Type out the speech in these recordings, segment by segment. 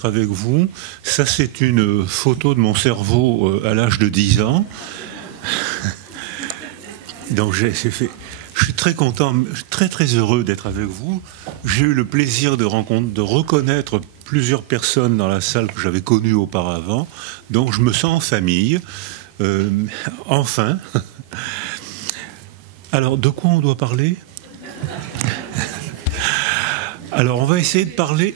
d'être avec vous. Ça, c'est une photo de mon cerveau à l'âge de 10 ans. Donc, je suis très content, très heureux d'être avec vous. J'ai eu le plaisir de reconnaître plusieurs personnes dans la salle que j'avais connues auparavant. Donc, je me sens en famille. Enfin. Alors, de quoi on doit parler ? Alors, on va essayer de parler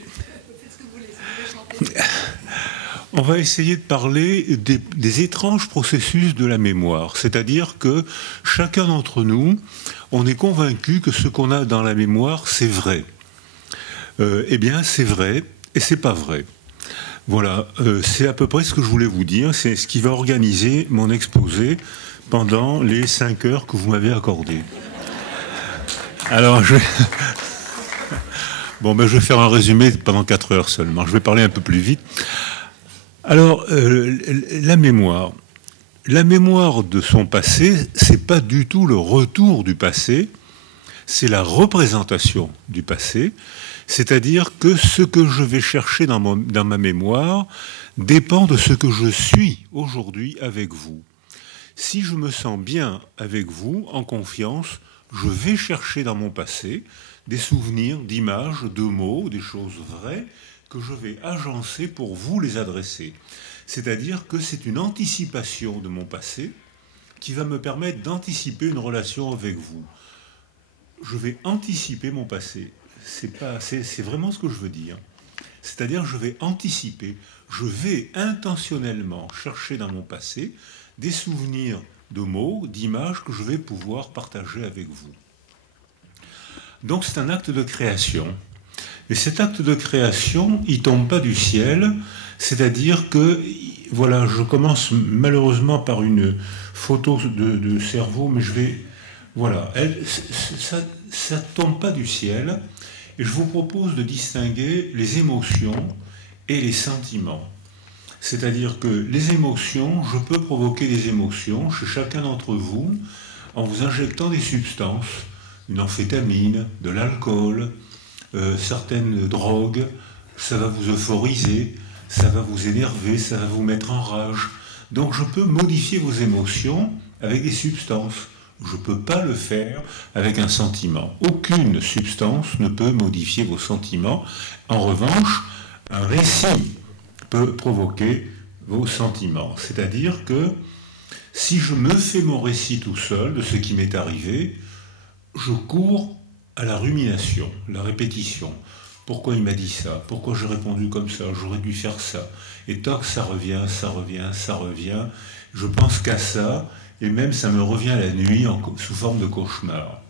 des étranges processus de la mémoire. C'est-à-dire que chacun d'entre nous, on est convaincu que ce qu'on a dans la mémoire, c'est vrai. Eh bien, c'est vrai et c'est pas vrai. Voilà, c'est à peu près ce que je voulais vous dire. C'est ce qui va organiser mon exposé pendant les 5 heures que vous m'avez accordées. Alors, je vais faire un résumé pendant 4 heures seulement. Je vais parler un peu plus vite. Alors, la mémoire. La mémoire de son passé, c'est pas du tout le retour du passé, c'est la représentation du passé. C'est-à-dire que ce que je vais chercher dans ma mémoire dépend de ce que je suis aujourd'hui avec vous. Si je me sens bien avec vous, en confiance, je vais chercher dans mon passé des souvenirs, d'images, de mots, des choses vraies que je vais agencer pour vous les adresser. C'est-à-dire que c'est une anticipation de mon passé qui va me permettre d'anticiper une relation avec vous. Je vais anticiper mon passé. C'est vraiment ce que je veux dire. C'est-à-dire que je vais anticiper, je vais intentionnellement chercher dans mon passé des souvenirs de mots, d'images que je vais pouvoir partager avec vous. Donc c'est un acte de création. Et cet acte de création, il ne tombe pas du ciel, c'est-à-dire que, voilà, je commence malheureusement par une photo de cerveau, mais voilà, ça ne tombe pas du ciel, et je vous propose de distinguer les émotions et les sentiments. C'est-à-dire que les émotions, je peux provoquer des émotions chez chacun d'entre vous en vous injectant des substances, une amphétamine, de l'alcool, certaines drogues, ça va vous euphoriser, ça va vous énerver, ça va vous mettre en rage. Donc je peux modifier vos émotions avec des substances. Je ne peux pas le faire avec un sentiment. Aucune substance ne peut modifier vos sentiments. En revanche, un récit peut provoquer vos sentiments. C'est-à-dire que si je me fais mon récit tout seul de ce qui m'est arrivé, je cours à la rumination, la répétition. Pourquoi il m'a dit ça? Pourquoi j'ai répondu comme ça? J'aurais dû faire ça. Et toc, ça revient. Je pense qu'à ça, et même ça me revient la nuit sous forme de cauchemar.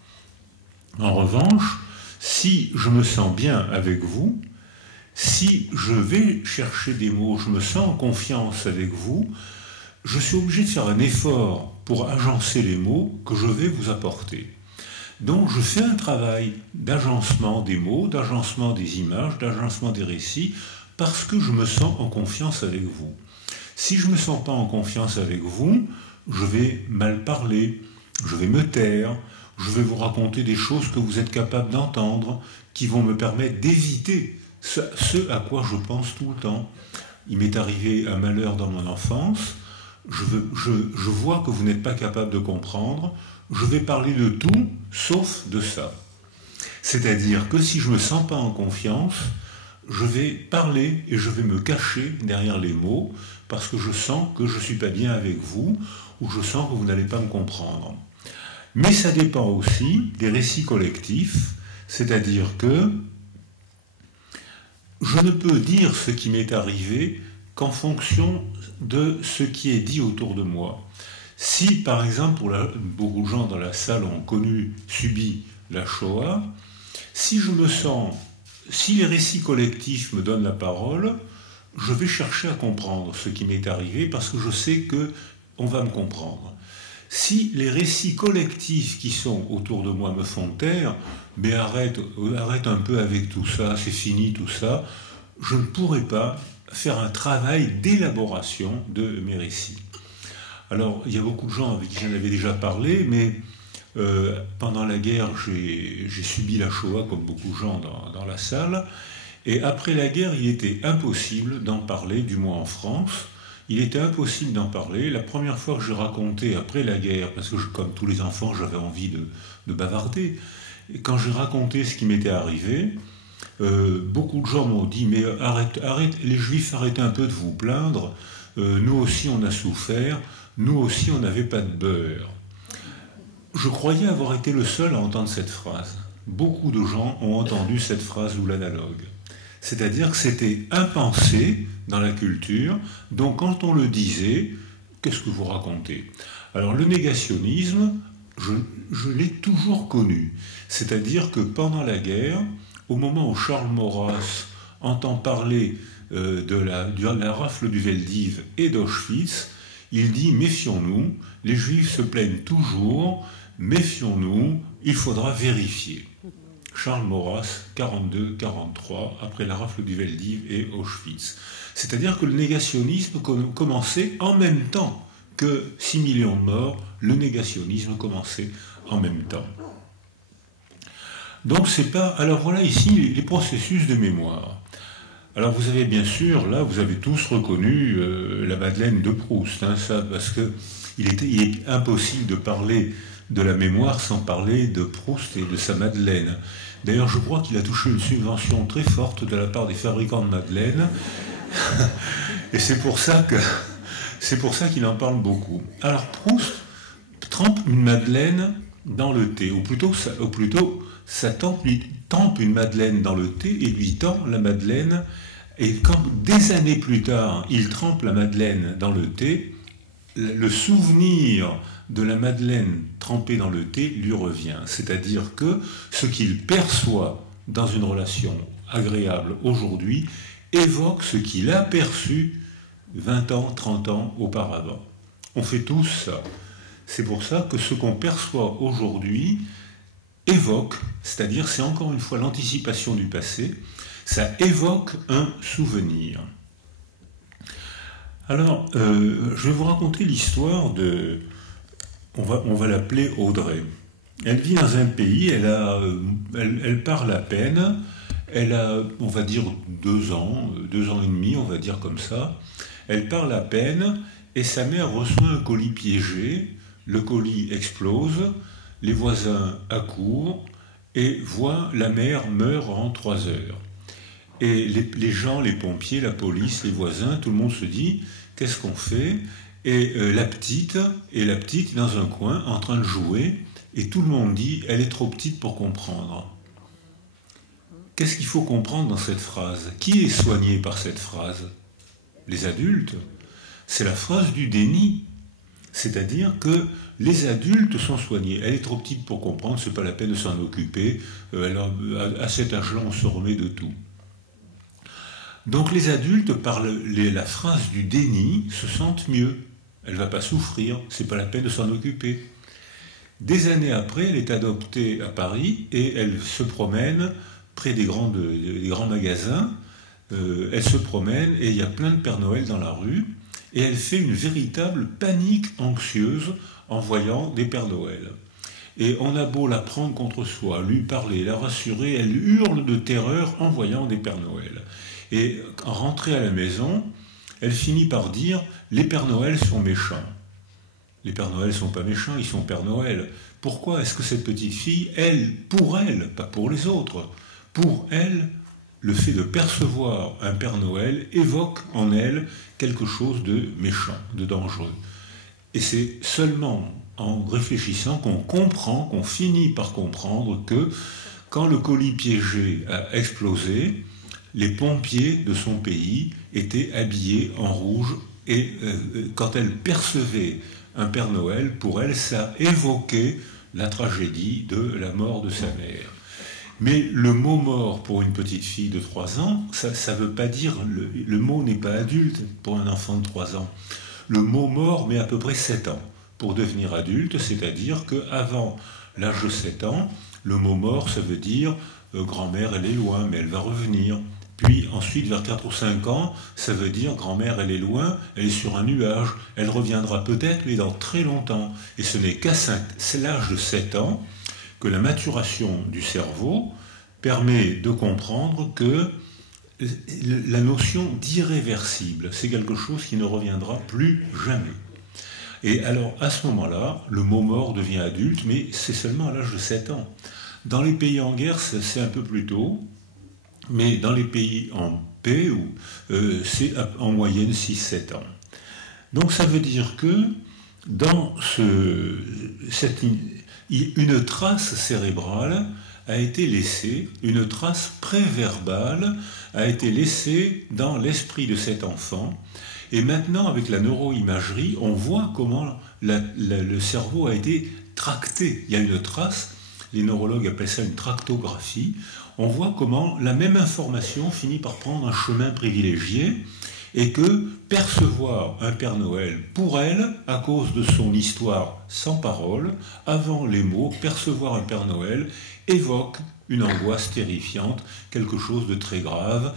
En revanche, si je me sens bien avec vous, si je vais chercher des mots, je me sens en confiance avec vous, je suis obligé de faire un effort pour agencer les mots que je vais vous apporter. Donc je fais un travail d'agencement des mots, d'agencement des images, d'agencement des récits, parce que je me sens en confiance avec vous. Si je ne me sens pas en confiance avec vous, je vais mal parler, je vais me taire, je vais vous raconter des choses que vous êtes capable d'entendre, qui vont me permettre d'éviter ce à quoi je pense tout le temps. Il m'est arrivé un malheur dans mon enfance, je vois que vous n'êtes pas capable de comprendre, je vais parler de tout, sauf de ça. C'est-à-dire que si je ne me sens pas en confiance, je vais parler et je vais me cacher derrière les mots, parce que je sens que je ne suis pas bien avec vous, ou je sens que vous n'allez pas me comprendre. Mais ça dépend aussi des récits collectifs, c'est-à-dire que je ne peux dire ce qui m'est arrivé qu'en fonction de ce qui est dit autour de moi. Si, par exemple, beaucoup de gens dans la salle ont subi la Shoah, si les récits collectifs me donnent la parole, je vais chercher à comprendre ce qui m'est arrivé parce que je sais qu'on va me comprendre. Si les récits collectifs qui sont autour de moi me font taire, mais arrête un peu avec tout ça, c'est fini tout ça, je ne pourrai pas faire un travail d'élaboration de mes récits. Alors, il y a beaucoup de gens avec qui j'en avais déjà parlé, mais pendant la guerre, j'ai subi la Shoah comme beaucoup de gens dans la salle, Et après la guerre, il était impossible d'en parler, du moins en France. Il était impossible d'en parler. La première fois que j'ai raconté après la guerre, parce que comme tous les enfants, j'avais envie de bavarder, et quand j'ai raconté ce qui m'était arrivé, beaucoup de gens m'ont dit, mais arrête, les Juifs, arrêtez un peu de vous plaindre, nous aussi on a souffert, nous aussi on n'avait pas de beurre. Je croyais avoir été le seul à entendre cette phrase. Beaucoup de gens ont entendu cette phrase ou l'analogue. C'est-à-dire que c'était impensé dans la culture, donc quand on le disait, qu'est-ce que vous racontez? Alors le négationnisme, je l'ai toujours connu. C'est-à-dire que pendant la guerre, au moment où Charles Maurras entend parler de la rafle du Veldiv et d'Auschwitz, il dit « Méfions-nous, les Juifs se plaignent toujours, méfions-nous, il faudra vérifier ». Charles Maurras, 42-43, après la rafle du Veldiv et Auschwitz. C'est-à-dire que le négationnisme commençait en même temps que 6 millions de morts, le négationnisme commençait en même temps. Donc c'est pas... Alors voilà ici les processus de mémoire. Alors vous avez bien sûr, là vous avez tous reconnu la Madeleine de Proust, hein, ça, parce que il est impossible de parler de la mémoire sans parler de Proust et de sa Madeleine. D'ailleurs, je crois qu'il a touché une subvention très forte de la part des fabricants de Madeleine, et c'est pour ça qu'il en parle beaucoup. Alors Proust trempe une Madeleine dans le thé, ou plutôt ça trempe une Madeleine dans le thé et lui tend la Madeleine, et quand des années plus tard, il trempe la Madeleine dans le thé, le souvenir de la Madeleine trempée dans le thé lui revient. C'est-à-dire que ce qu'il perçoit dans une relation agréable aujourd'hui évoque ce qu'il a perçu 20 ans, 30 ans auparavant. On fait tous ça. C'est pour ça que ce qu'on perçoit aujourd'hui évoque, c'est-à-dire c'est encore une fois l'anticipation du passé, ça évoque un souvenir. Alors, je vais vous raconter l'histoire de... On va l'appeler Audrey. Elle vit dans un pays, elle parle à peine, elle a, on va dire, 2 ans et demi, on va dire comme ça. Elle parle à peine et sa mère reçoit un colis piégé, le colis explose, les voisins accourent et voient la mère meurt en 3 heures. Et les gens, les pompiers, la police, les voisins, tout le monde se dit, qu'est-ce qu'on fait? Et la petite est dans un coin en train de jouer, et tout le monde dit, elle est trop petite pour comprendre. Qu'est-ce qu'il faut comprendre dans cette phrase? Qui est soigné par cette phrase? Les adultes. C'est la phrase du déni. C'est-à-dire que les adultes sont soignés. Elle est trop petite pour comprendre, c'est pas la peine de s'en occuper. À cet âge-là, on se remet de tout. Donc les adultes, par la phrase du déni, se sentent mieux. Elle ne va pas souffrir, c'est pas la peine de s'en occuper. Des années après, elle est adoptée à Paris et elle se promène près des grands magasins. Elle se promène et il y a plein de Père Noël dans la rue. Et elle fait une véritable panique anxieuse en voyant des Pères Noël. Et on a beau la prendre contre soi, lui parler, la rassurer, elle hurle de terreur en voyant des Pères Noël. Et en rentrée à la maison, elle finit par dire « Les Pères Noël sont méchants ». Les Pères Noël ne sont pas méchants, ils sont Père Noël. Pourquoi est-ce que cette petite fille, pour elle, pas pour les autres, pour elle, le fait de percevoir un Père Noël évoque en elle quelque chose de méchant, de dangereux. Et c'est seulement en réfléchissant qu'on finit par comprendre que quand le colis piégé a explosé, les pompiers de son pays étaient habillés en rouge et quand elle percevait un Père Noël, pour elle, ça évoquait la tragédie de la mort de sa mère. Mais le mot mort pour une petite fille de 3 ans, ça ne veut pas dire, le mot n'est pas adulte pour un enfant de 3 ans. Le mot mort met à peu près 7 ans pour devenir adulte, c'est-à-dire qu'avant l'âge de 7 ans, le mot mort, ça veut dire grand-mère, elle est loin, mais elle va revenir. Puis ensuite, vers 4 ou 5 ans, ça veut dire grand-mère, elle est loin, elle est sur un nuage, elle reviendra peut-être, mais dans très longtemps. Et ce n'est qu'à l'âge de 7 ans que la maturation du cerveau permet de comprendre que la notion d'irréversible. C'est quelque chose qui ne reviendra plus jamais. Et alors, à ce moment-là, le mot mort devient adulte, mais c'est seulement à l'âge de 7 ans. Dans les pays en guerre, c'est un peu plus tôt, mais dans les pays en paix, c'est en moyenne 6-7 ans. Donc ça veut dire que dans une trace cérébrale a été laissée, une trace préverbale a été laissée dans l'esprit de cet enfant. Et maintenant, avec la neuroimagerie, on voit comment le cerveau a été tracté. Il y a une trace, les neurologues appellent ça une tractographie. On voit comment la même information finit par prendre un chemin privilégié et que percevoir un Père Noël, pour elle, à cause de son histoire sans parole, avant les mots, percevoir un Père Noël évoque une angoisse terrifiante, quelque chose de très grave,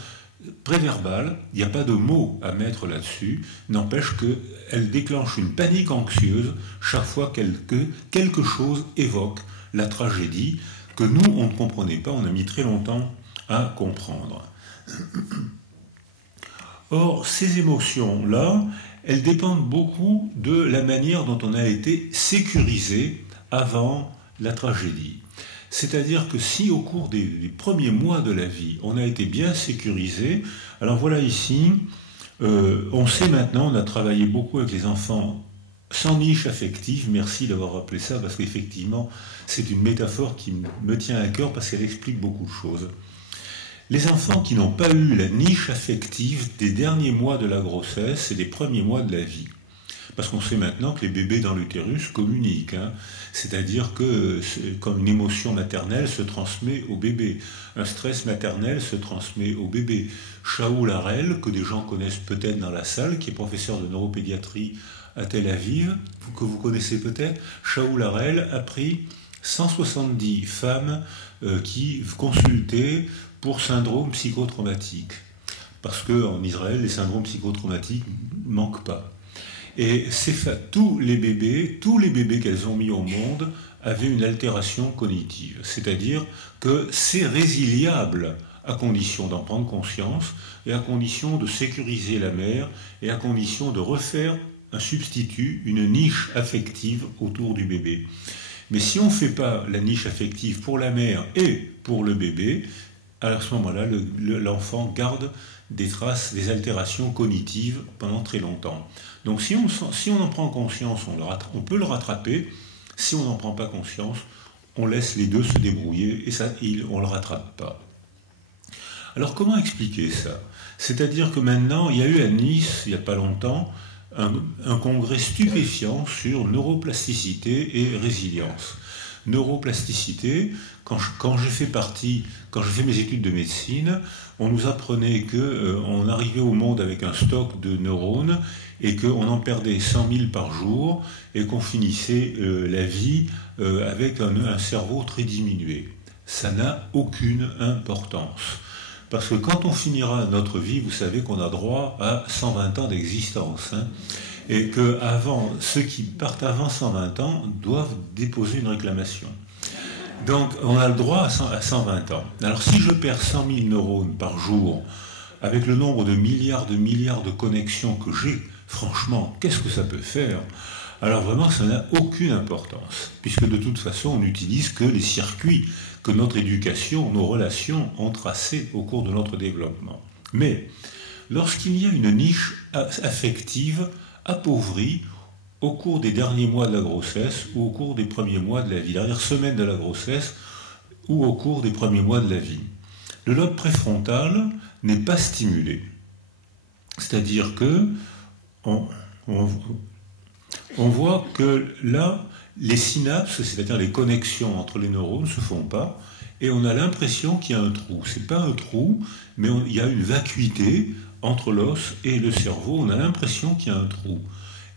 préverbal, il n'y a pas de mots à mettre là-dessus, n'empêche qu'elle déclenche une panique anxieuse chaque fois que quelque chose évoque la tragédie que nous, on ne comprenait pas, on a mis très longtemps à comprendre. Or, ces émotions-là, elles dépendent beaucoup de la manière dont on a été sécurisé avant la tragédie. C'est-à-dire que si au cours des premiers mois de la vie, on a été bien sécurisé, alors voilà ici, on sait maintenant, on a travaillé beaucoup avec les enfants sans niche affective, merci d'avoir rappelé ça, parce qu'effectivement, c'est une métaphore qui me tient à cœur, parce qu'elle explique beaucoup de choses. Les enfants qui n'ont pas eu la niche affective des derniers mois de la grossesse et des premiers mois de la vie. Parce qu'on sait maintenant que les bébés dans l'utérus communiquent. C'est-à-dire que comme une émotion maternelle se transmet au bébé, un stress maternel se transmet au bébé. Shaul Harel, que des gens connaissent peut-être dans la salle, qui est professeur de neuropédiatrie à Tel Aviv, que vous connaissez peut-être, Shaul Harel a pris 170 femmes qui consultaient pour syndrome psychotraumatique. Parce qu'en Israël, les syndromes psychotraumatiques ne manquent pas. Et tous les bébés qu'elles ont mis au monde avaient une altération cognitive. C'est-à-dire que c'est résiliable à condition d'en prendre conscience et à condition de sécuriser la mère et à condition de refaire un substitut, une niche affective autour du bébé. Mais si on ne fait pas la niche affective pour la mère et pour le bébé, à ce moment-là, l'enfant garde des traces, des altérations cognitives pendant très longtemps. Donc si on en prend conscience, on peut le rattraper. Si on n'en prend pas conscience, on laisse les deux se débrouiller et on ne le rattrape pas. Alors comment expliquer ça? C'est-à-dire que maintenant, il y a eu à Nice, il n'y a pas longtemps, un congrès stupéfiant sur neuroplasticité et résilience. Neuroplasticité, quand j'ai fait mes études de médecine, on nous apprenait qu'on arrivait au monde avec un stock de neurones et qu'on en perdait 100 000 par jour et qu'on finissait la vie avec un cerveau très diminué. Ça n'a aucune importance. Parce que quand on finira notre vie, vous savez qu'on a droit à 120 ans d'existence. Et que ceux qui partent avant 120 ans doivent déposer une réclamation. Donc on a le droit à 120 ans. Alors si je perds 100 000 neurones par jour, avec le nombre de milliards de connexions que j'ai, franchement, qu'est-ce que ça peut faire? Alors vraiment, ça n'a aucune importance, puisque de toute façon, on n'utilise que les circuits que notre éducation, nos relations ont tracés au cours de notre développement. Mais lorsqu'il y a une niche affective appauvrie au cours des derniers mois de la grossesse ou au cours des premiers mois de la vie, dernière semaine de la grossesse ou au cours des premiers mois de la vie, le lobe préfrontal n'est pas stimulé. C'est-à-dire que on voit que là, les synapses, c'est-à-dire les connexions entre les neurones, ne se font pas, et on a l'impression qu'il y a un trou. Ce n'est pas un trou, mais il y a une vacuité entre l'os et le cerveau. On a l'impression qu'il y a un trou.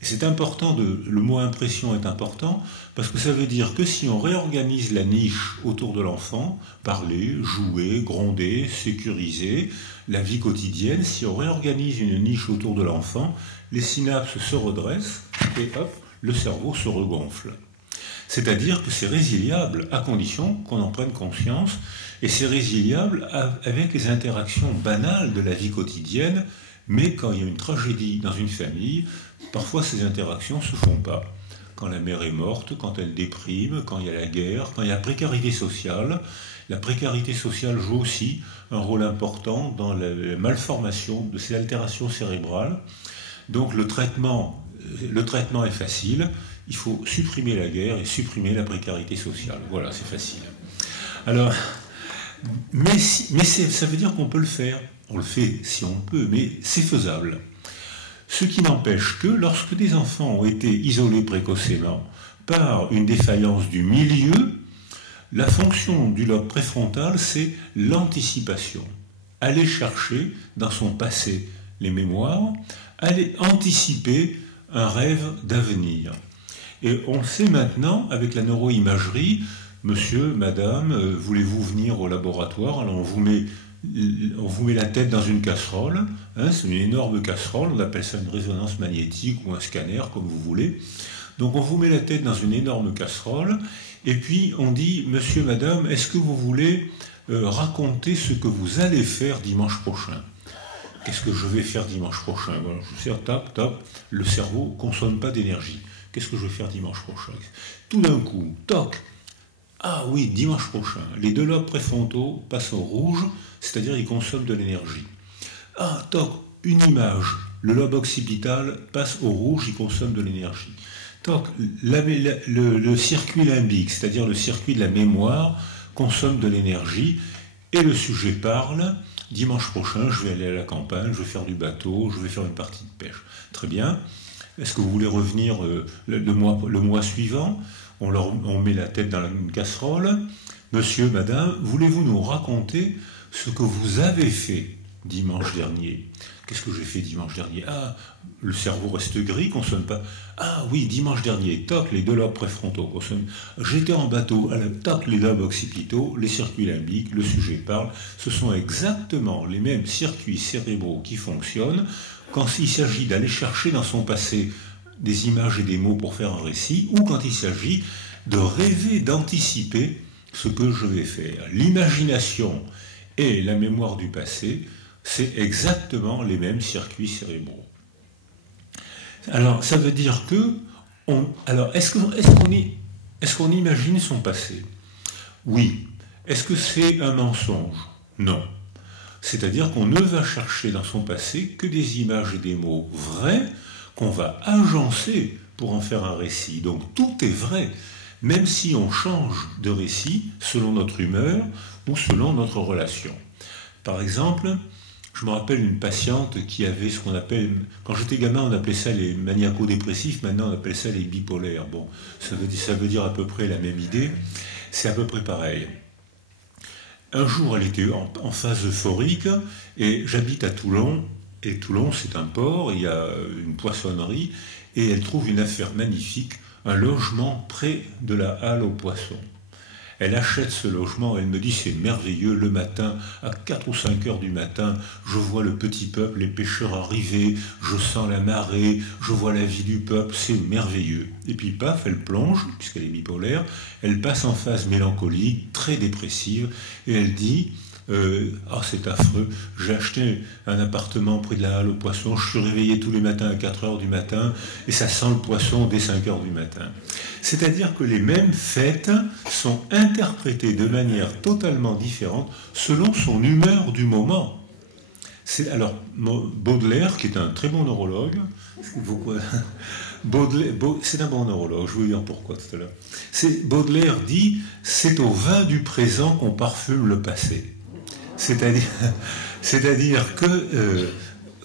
Et c'est important, le mot impression est important, parce que ça veut dire que si on réorganise la niche autour de l'enfant, parler, jouer, gronder, sécuriser, la vie quotidienne, si on réorganise une niche autour de l'enfant, les synapses se redressent et hop, le cerveau se regonfle. C'est-à-dire que c'est résiliable à condition qu'on en prenne conscience Et c'est résiliable avec les interactions banales de la vie quotidienne, mais quand il y a une tragédie dans une famille, parfois ces interactions ne se font pas. Quand la mère est morte, quand elle déprime, quand il y a la guerre, quand il y a la précarité sociale. La précarité sociale joue aussi un rôle important dans la malformation de ces altérations cérébrales. Donc le traitement est facile. Il faut supprimer la guerre et supprimer la précarité sociale. Voilà, c'est facile. Alors, mais ça veut dire qu'on peut le faire. On le fait si on peut, mais c'est faisable. Ce qui n'empêche que lorsque des enfants ont été isolés précocement par une défaillance du milieu, la fonction du lobe préfrontal, c'est l'anticipation. Aller chercher dans son passé les mémoires, aller anticiper un rêve d'avenir. Et on sait maintenant, avec la neuroimagerie, monsieur, madame, voulez-vous venir au laboratoire? Alors on vous met la tête dans une casserole, hein, c'est une énorme casserole, on appelle ça une résonance magnétique ou un scanner, comme vous voulez. Donc on vous met la tête dans une énorme casserole, et puis on dit, monsieur, madame, est-ce que vous voulez raconter ce que vous allez faire dimanche prochain? Qu'est-ce que je vais faire dimanche prochain? Voilà, je sais, tape, tape, le cerveau ne consomme pas d'énergie. Qu'est-ce que je vais faire dimanche prochain? Tout d'un coup, toc, ah oui, dimanche prochain, les deux lobes préfrontaux passent au rouge, c'est-à-dire ils consomment de l'énergie. Ah, toc, une image, le lobe occipital passe au rouge, il consomme de l'énergie. Toc, le circuit limbique, c'est-à-dire le circuit de la mémoire, consomme de l'énergie, et le sujet parle, dimanche prochain, je vais aller à la campagne, je vais faire du bateau, je vais faire une partie de pêche. Très bien. Est-ce que vous voulez revenir le mois suivant? On met la tête dans une casserole. Monsieur, madame, voulez-vous nous raconter ce que vous avez fait dimanche dernier? Qu'est-ce que j'ai fait dimanche dernier? Ah, le cerveau reste gris, consomme pas. Ah oui, dimanche dernier, toc, les deux lobes préfrontaux consomment. J'étais en bateau, toc, les lobes occipitaux, les circuits limbiques, le sujet parle. Ce sont exactement les mêmes circuits cérébraux qui fonctionnent quand il s'agit d'aller chercher dans son passé des images et des mots pour faire un récit, ou quand il s'agit de rêver, d'anticiper ce que je vais faire. L'imagination et la mémoire du passé, c'est exactement les mêmes circuits cérébraux. Alors, ça veut dire que... est-ce qu'on imagine son passé? Oui. Est-ce que c'est un mensonge? Non. C'est-à-dire qu'on ne va chercher dans son passé que des images et des mots vrais qu'on va agencer pour en faire un récit. Donc tout est vrai, même si on change de récit selon notre humeur ou selon notre relation. Par exemple, je me rappelle une patiente qui avait ce qu'on appelle, quand j'étais gamin on appelait ça les maniaco-dépressifs, maintenant on appelle ça les bipolaires. Bon, ça veut dire à peu près la même idée, c'est à peu près pareil. Un jour, elle était en phase euphorique, et j'habite à Toulon, et Toulon, c'est un port, il y a une poissonnerie, et elle trouve une affaire magnifique, un logement près de la halle aux poissons. Elle achète ce logement, elle me dit c'est merveilleux, le matin, à 4 ou 5 heures du matin, je vois le petit peuple, les pêcheurs arriver, je sens la marée, je vois la vie du peuple, c'est merveilleux. Et puis paf, elle plonge, puisqu'elle est bipolaire, elle passe en phase mélancolique, très dépressive, et elle dit c'est affreux, j'ai acheté un appartement près de la halle aux poissons, je suis réveillé tous les matins à 4 heures du matin, et ça sent le poisson dès 5 heures du matin. C'est-à-dire que les mêmes faits sont interprétés de manière totalement différente selon son humeur du moment. Alors, Baudelaire, qui est un très bon neurologue, c'est un bon neurologue, je vais vous dire pourquoi tout à l'heure. Baudelaire dit « c'est au vin du présent qu'on parfume le passé ». C'est-à-dire que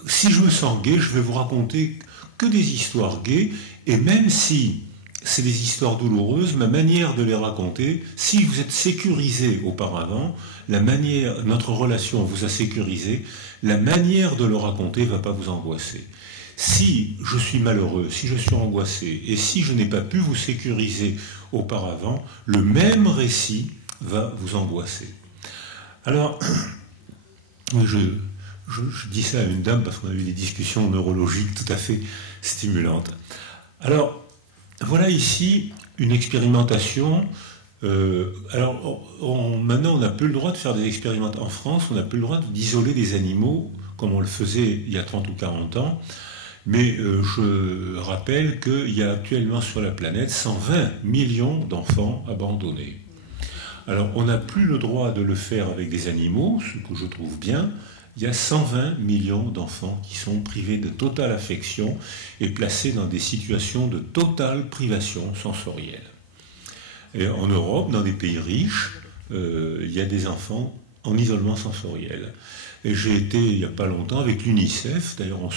si je me sens gai, je vais vous raconter que des histoires gaies, et même si c'est des histoires douloureuses, ma manière de les raconter, si vous êtes sécurisé auparavant, notre relation vous a sécurisé, la manière de le raconter ne va pas vous angoisser. Si je suis malheureux, si je suis angoissé, et si je n'ai pas pu vous sécuriser auparavant, le même récit va vous angoisser. Alors, je dis ça à une dame parce qu'on a eu des discussions neurologiques tout à fait stimulantes. Alors, voilà ici une expérimentation Maintenant, on n'a plus le droit de faire des expérimentations. En France, on n'a plus le droit d'isoler des animaux comme on le faisait il y a 30 ou 40 ans. Mais je rappelle qu'il y a actuellement sur la planète 120 millions d'enfants abandonnés. Alors, on n'a plus le droit de le faire avec des animaux, ce que je trouve bien. Il y a 120 millions d'enfants qui sont privés de totale affection et placés dans des situations de totale privation sensorielle. Et en Europe, dans des pays riches, il y a des enfants en isolement sensoriel. Et j'ai été, il n'y a pas longtemps, avec l'UNICEF. D'ailleurs,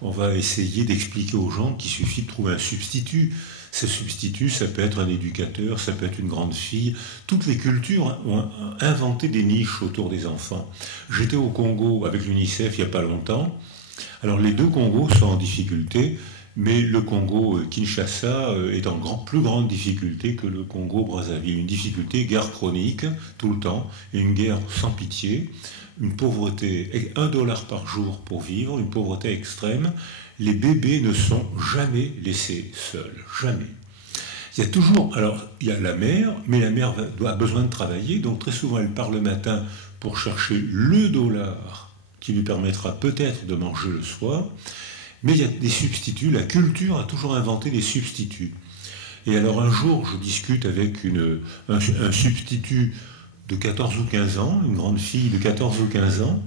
on va essayer d'expliquer aux gens qu'il suffit de trouver un substitut. Ce substitut, ça peut être un éducateur, ça peut être une grande fille. Toutes les cultures ont inventé des niches autour des enfants. J'étais au Congo avec l'UNICEF il n'y a pas longtemps. Alors les deux Congos sont en difficulté, mais le Congo Kinshasa est en plus grande difficulté que le Congo Brazzaville. Une difficulté, guerre chronique, tout le temps, et une guerre sans pitié, une pauvreté, $1 par jour pour vivre, une pauvreté extrême. Les bébés ne sont jamais laissés seuls, jamais. Il y a toujours, alors il y a la mère, mais la mère a besoin de travailler, donc très souvent elle part le matin pour chercher le dollar qui lui permettra peut-être de manger le soir, mais il y a des substituts, la culture a toujours inventé des substituts. Et alors un jour, je discute avec un substitut de 14 ou 15 ans, une grande fille de 14 ou 15 ans,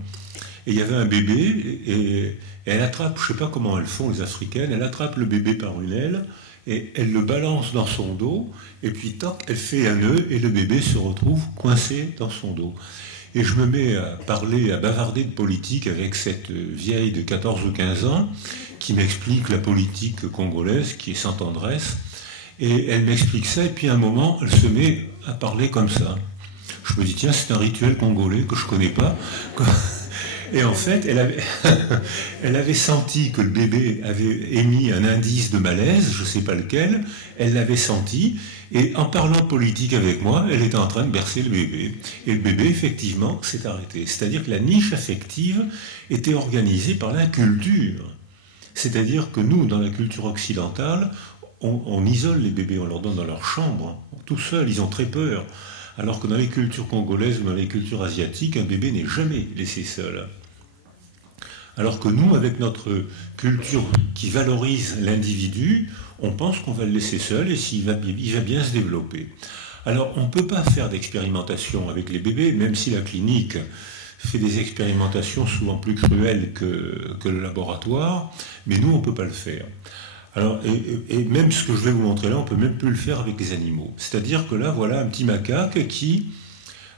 et il y avait un bébé, et elle attrape, je ne sais pas comment elles font les Africaines, elle attrape le bébé par une aile, et elle le balance dans son dos, et puis toc, elle fait un nœud, et le bébé se retrouve coincé dans son dos. Et je me mets à parler, à bavarder de politique avec cette vieille de 14 ou 15 ans, qui m'explique la politique congolaise, qui est sans tendresse, et elle m'explique ça, et puis à un moment, elle se met à parler comme ça. Je me dis, tiens, c'est un rituel congolais que je ne connais pas. Et en fait, elle avait senti que le bébé avait émis un indice de malaise, je ne sais pas lequel, elle l'avait senti, et en parlant politique avec moi, elle était en train de bercer le bébé. Et le bébé, effectivement, s'est arrêté. C'est-à-dire que la niche affective était organisée par la culture. C'est-à-dire que nous, dans la culture occidentale, on isole les bébés, on leur donne dans leur chambre, tout seuls, ils ont très peur. Alors que dans les cultures congolaises ou dans les cultures asiatiques, un bébé n'est jamais laissé seul. Alors que nous, avec notre culture qui valorise l'individu, on pense qu'on va le laisser seul et il va bien se développer. Alors on ne peut pas faire d'expérimentation avec les bébés, même si la clinique fait des expérimentations souvent plus cruelles que le laboratoire, mais nous on ne peut pas le faire. Alors, et même ce que je vais vous montrer là, on ne peut même plus le faire avec les animaux. C'est-à-dire que là, voilà un petit macaque qui,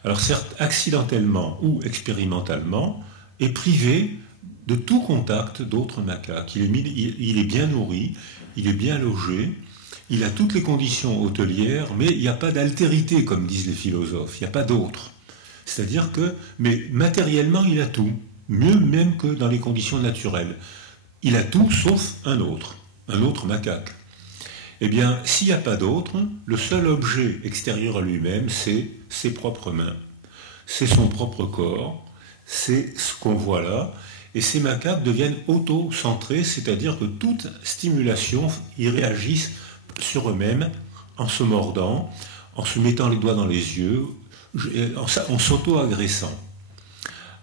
alors certes accidentellement ou expérimentalement, est privé de tout contact d'autres macaques. Il est bien nourri, il est bien logé, il a toutes les conditions hôtelières, mais il n'y a pas d'altérité, comme disent les philosophes, il n'y a pas d'autre. C'est-à-dire que, mais matériellement, il a tout, mieux même que dans les conditions naturelles. Il a tout sauf un autre macaque. Eh bien, s'il n'y a pas d'autre, le seul objet extérieur à lui-même, c'est ses propres mains. C'est son propre corps, c'est ce qu'on voit là, et ces macaques deviennent auto-centrés, c'est-à-dire que toute stimulation, ils réagissent sur eux-mêmes, en se mordant, en se mettant les doigts dans les yeux, en s'auto-agressant.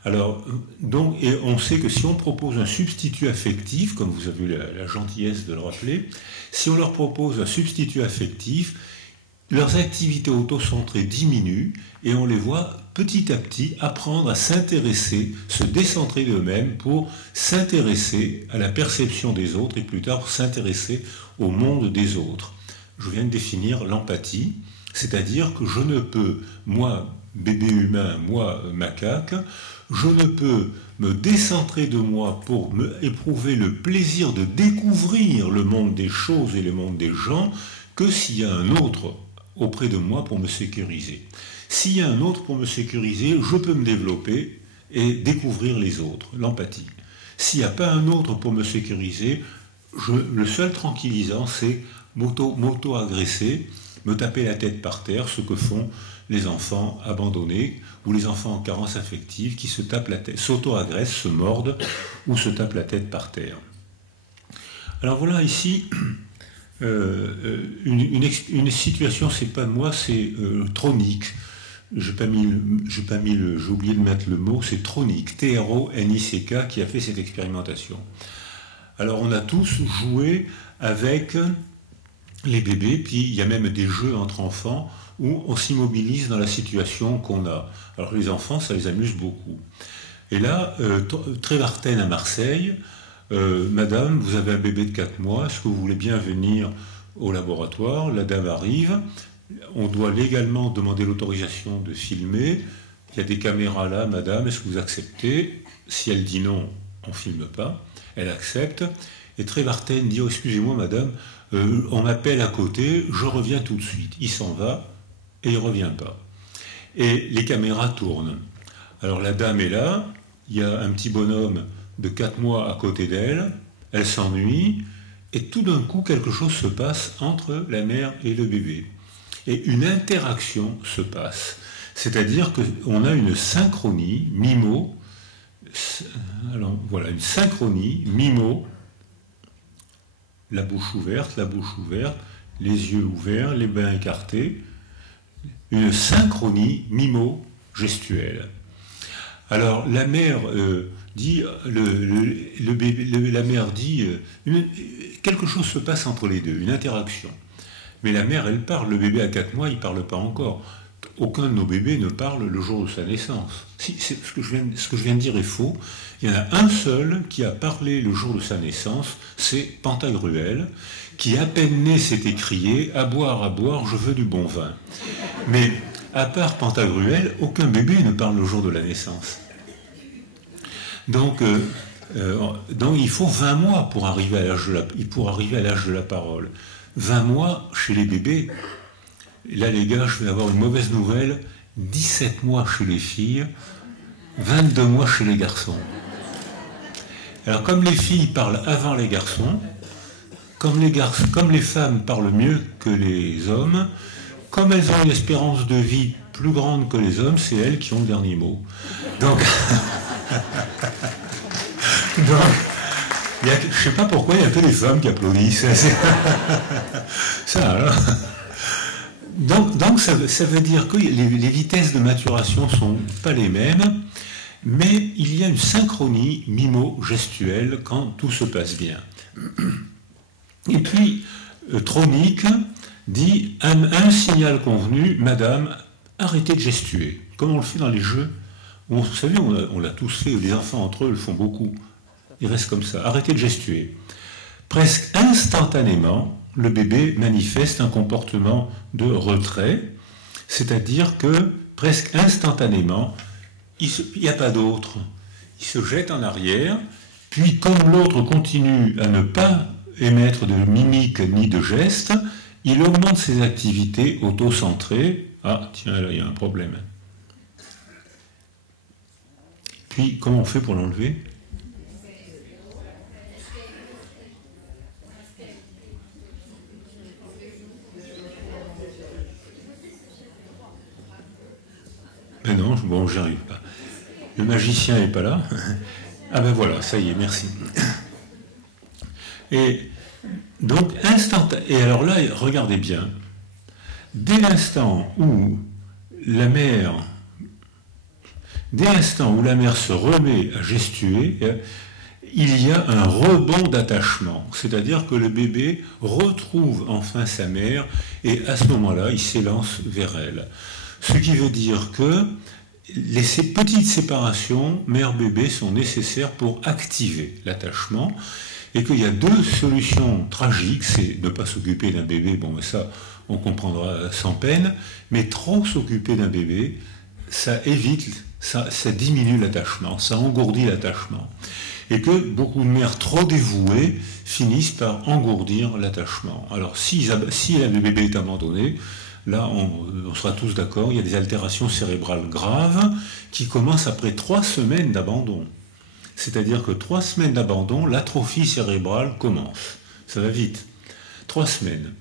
Alors, donc, et on sait que si on propose un substitut affectif, comme vous avez eu la gentillesse de le rappeler, si on leur propose un substitut affectif, leurs activités autocentrées diminuent et on les voit petit à petit apprendre à s'intéresser, se décentrer d'eux-mêmes pour s'intéresser à la perception des autres et plus tard s'intéresser au monde des autres. Je viens de définir l'empathie, c'est-à-dire que je ne peux, moi, bébé humain, moi, macaque, je ne peux me décentrer de moi pour me éprouver le plaisir de découvrir le monde des choses et le monde des gens que s'il y a un autre auprès de moi pour me sécuriser. S'il y a un autre pour me sécuriser, je peux me développer et découvrir les autres, l'empathie. S'il n'y a pas un autre pour me sécuriser, le seul tranquillisant, c'est m'auto-agresser, me taper la tête par terre, ce que font les enfants abandonnés ou les enfants en carence affective qui se tapent la tête, s'auto-agressent, se mordent ou se tapent la tête par terre. Alors voilà ici une situation, c'est pas moi, c'est Tronic. J'ai oublié de mettre le mot, c'est Tronic, Tronick, qui a fait cette expérimentation. Alors on a tous joué avec les bébés, puis il y a même des jeux entre enfants où on s'immobilise dans la situation qu'on a. Alors les enfants, ça les amuse beaucoup. Et là, Trévarten à Marseille, Madame, vous avez un bébé de 4 mois, est-ce que vous voulez bien venir au laboratoire? La dame arrive, on doit légalement demander l'autorisation de filmer. Il y a des caméras là, Madame, est-ce que vous acceptez? Si elle dit non, on ne filme pas. Elle accepte. Et Trévarten dit, oh, excusez-moi, Madame, on m'appelle à côté, je reviens tout de suite. Il s'en va et il ne revient pas. Et les caméras tournent. Alors la dame est là, il y a un petit bonhomme de 4 mois à côté d'elle, elle s'ennuie, et tout d'un coup, quelque chose se passe entre la mère et le bébé. Et une interaction se passe. C'est-à-dire qu'on a une synchronie, mimo, alors voilà, une synchronie, mimo, la bouche ouverte, les yeux ouverts, les mains écartées, une synchronie mimo-gestuelle. Alors la mère dit, la mère dit, quelque chose se passe entre les deux, une interaction. Mais la mère, elle parle, le bébé à 4 mois, il ne parle pas encore. Aucun de nos bébés ne parle le jour de sa naissance. Si, ce que je viens de dire est faux. Il y en a un seul qui a parlé le jour de sa naissance, c'est Pantagruel, qui à peine né s'est écrié « à boire, je veux du bon vin ». Mais à part Pantagruel, aucun bébé ne parle le jour de la naissance. Donc il faut 20 mois pour arriver à l'âge de la parole. 20 mois chez les bébés. Là, les gars, je vais avoir une mauvaise nouvelle. 17 mois chez les filles, 22 mois chez les garçons. Alors, comme les filles parlent avant les garçons, comme les femmes parlent mieux que les hommes, comme elles ont une espérance de vie plus grande que les hommes, c'est elles qui ont le dernier mot. Donc, je ne sais pas pourquoi il n'y a que les femmes qui applaudissent. Ça, alors. Donc ça veut dire que les vitesses de maturation ne sont pas les mêmes, mais il y a une synchronie mimo-gestuelle quand tout se passe bien. Et puis, Tronic dit, à un signal convenu, Madame, arrêtez de gestuer, comme on le fait dans les jeux. Vous savez, on l'a tous fait, les enfants entre eux le font beaucoup. Ils restent comme ça, arrêtez de gestuer. Presque instantanément, le bébé manifeste un comportement de retrait, c'est-à-dire que presque instantanément, il n'y a pas d'autre. Il se jette en arrière, puis comme l'autre continue à ne pas émettre de mimique ni de geste, il augmente ses activités auto-centrées. Ah, tiens, là, il y a un problème. Puis, comment on fait pour l'enlever ? Mais non, bon, j'y arrive pas. Le magicien n'est pas là. Ah ben voilà, ça y est, merci. Et donc, et alors là, regardez bien, dès l'instant où la mère se remet à gestuer, il y a un rebond d'attachement, c'est-à-dire que le bébé retrouve enfin sa mère et à ce moment-là, il s'élance vers elle. Ce qui veut dire que ces petites séparations mère-bébé sont nécessaires pour activer l'attachement et qu'il y a deux solutions tragiques, c'est ne pas s'occuper d'un bébé, bon mais ça on comprendra sans peine, mais trop s'occuper d'un bébé, ça évite, ça diminue l'attachement, ça engourdit l'attachement. Et que beaucoup de mères trop dévouées finissent par engourdir l'attachement. Alors si le bébé est abandonné, là, on sera tous d'accord, il y a des altérations cérébrales graves qui commencent après 3 semaines d'abandon. C'est-à-dire que 3 semaines d'abandon, l'atrophie cérébrale commence. Ça va vite. 3 semaines.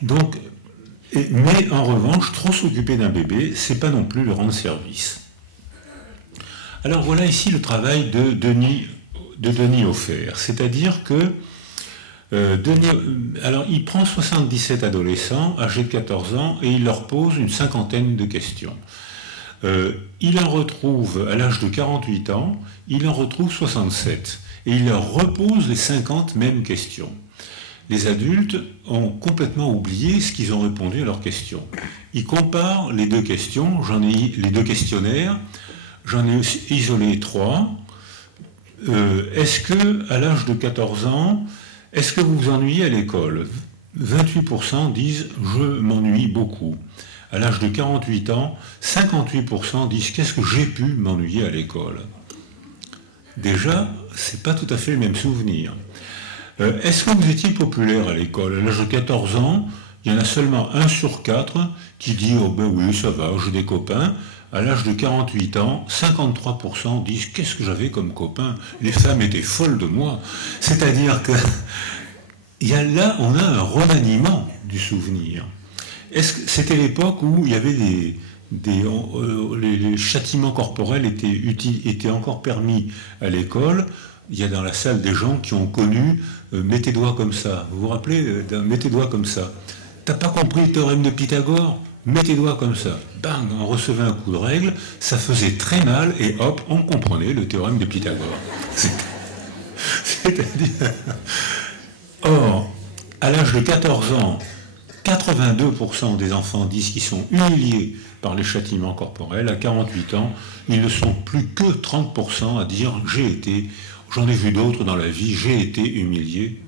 Donc, mais en revanche, trop s'occuper d'un bébé, c'est pas non plus le rendre service. Alors voilà ici le travail de Denis Offert. C'est-à-dire que Alors, il prend 77 adolescents âgés de 14 ans et il leur pose une cinquantaine de questions. Il en retrouve, à l'âge de 48 ans, il en retrouve 67. Et il leur repose les 50 mêmes questions. Les adultes ont complètement oublié ce qu'ils ont répondu à leurs questions. Ils comparent les deux questions, les deux questionnaires, j'en ai isolé 3. Est-ce que, à l'âge de 14 ans, est-ce que vous vous ennuyez à l'école? 28% disent « je m'ennuie beaucoup ». À l'âge de 48 ans, 58% disent « qu'est-ce que j'ai pu m'ennuyer à l'école ?» Déjà, ce n'est pas tout à fait le même souvenir. Est-ce que vous étiez populaire à l'école? À l'âge de 14 ans, il y en a seulement 1 sur 4 qui dit « oh ben oui, ça va, j'ai des copains ». À l'âge de 48 ans, 53% disent « qu'est-ce que j'avais comme copain? Les femmes étaient folles de moi ». C'est-à-dire que là, on a un remaniement du souvenir. C'était l'époque où il y avait les châtiments corporels étaient encore permis à l'école. Il y a dans la salle des gens qui ont connu mets tes doigts comme ça. Vous vous rappelez mets tes doigts comme ça. T'as pas compris le théorème de Pythagore? Mets tes doigts comme ça. Bang, on recevait un coup de règle, ça faisait très mal et hop, on comprenait le théorème de Pythagore. C'est-à-dire... Or, à l'âge de 14 ans, 82% des enfants disent qu'ils sont humiliés par les châtiments corporels. À 48 ans, ils ne sont plus que 30% à dire « j'en ai vu d'autres dans la vie, j'ai été humilié ».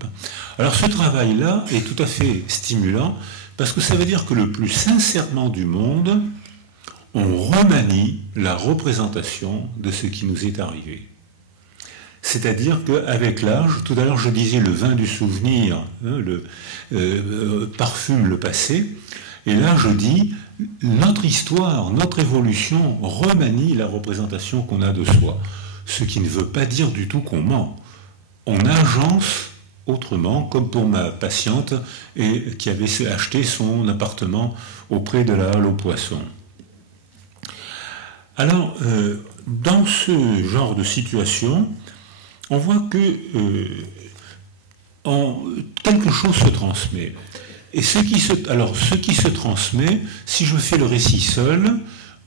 Alors ce travail-là est tout à fait stimulant parce que ça veut dire que le plus sincèrement du monde, on remanie la représentation de ce qui nous est arrivé. C'est-à-dire qu'avec l'âge, tout à l'heure je disais le vin du souvenir, parfume le passé, et là je dis notre histoire, notre évolution remanie la représentation qu'on a de soi. Ce qui ne veut pas dire du tout qu'on ment. On agence autrement, comme pour ma patiente qui avait acheté son appartement auprès de la halle aux poissons. Alors, dans ce genre de situation, on voit que quelque chose se transmet. Et ce qui se transmet, si je fais le récit seul,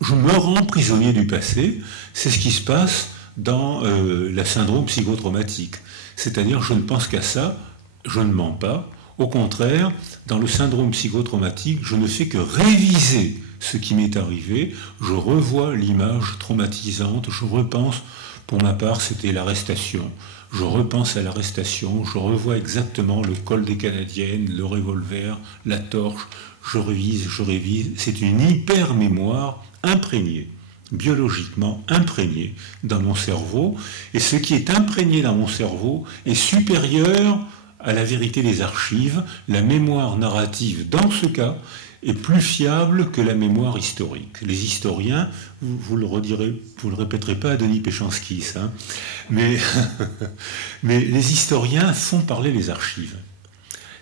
je me rends prisonnier du passé. C'est ce qui se passe dans le syndrome psychotraumatique. C'est-à-dire, je ne pense qu'à ça, je ne mens pas. Au contraire, dans le syndrome psychotraumatique, je ne fais que réviser ce qui m'est arrivé. Je revois l'image traumatisante, je repense, pour ma part, c'était l'arrestation. Je repense à l'arrestation, je revois exactement le col des Canadiennes, le revolver, la torche, je révise. C'est une hyper-mémoire imprégnée, biologiquement imprégnée dans mon cerveau. Et ce qui est imprégné dans mon cerveau est supérieur à la vérité des archives. La mémoire narrative, dans ce cas, est plus fiable que la mémoire historique. Les historiens, vous le répéterez pas à Denis Péchanski, ça, mais les historiens font parler les archives.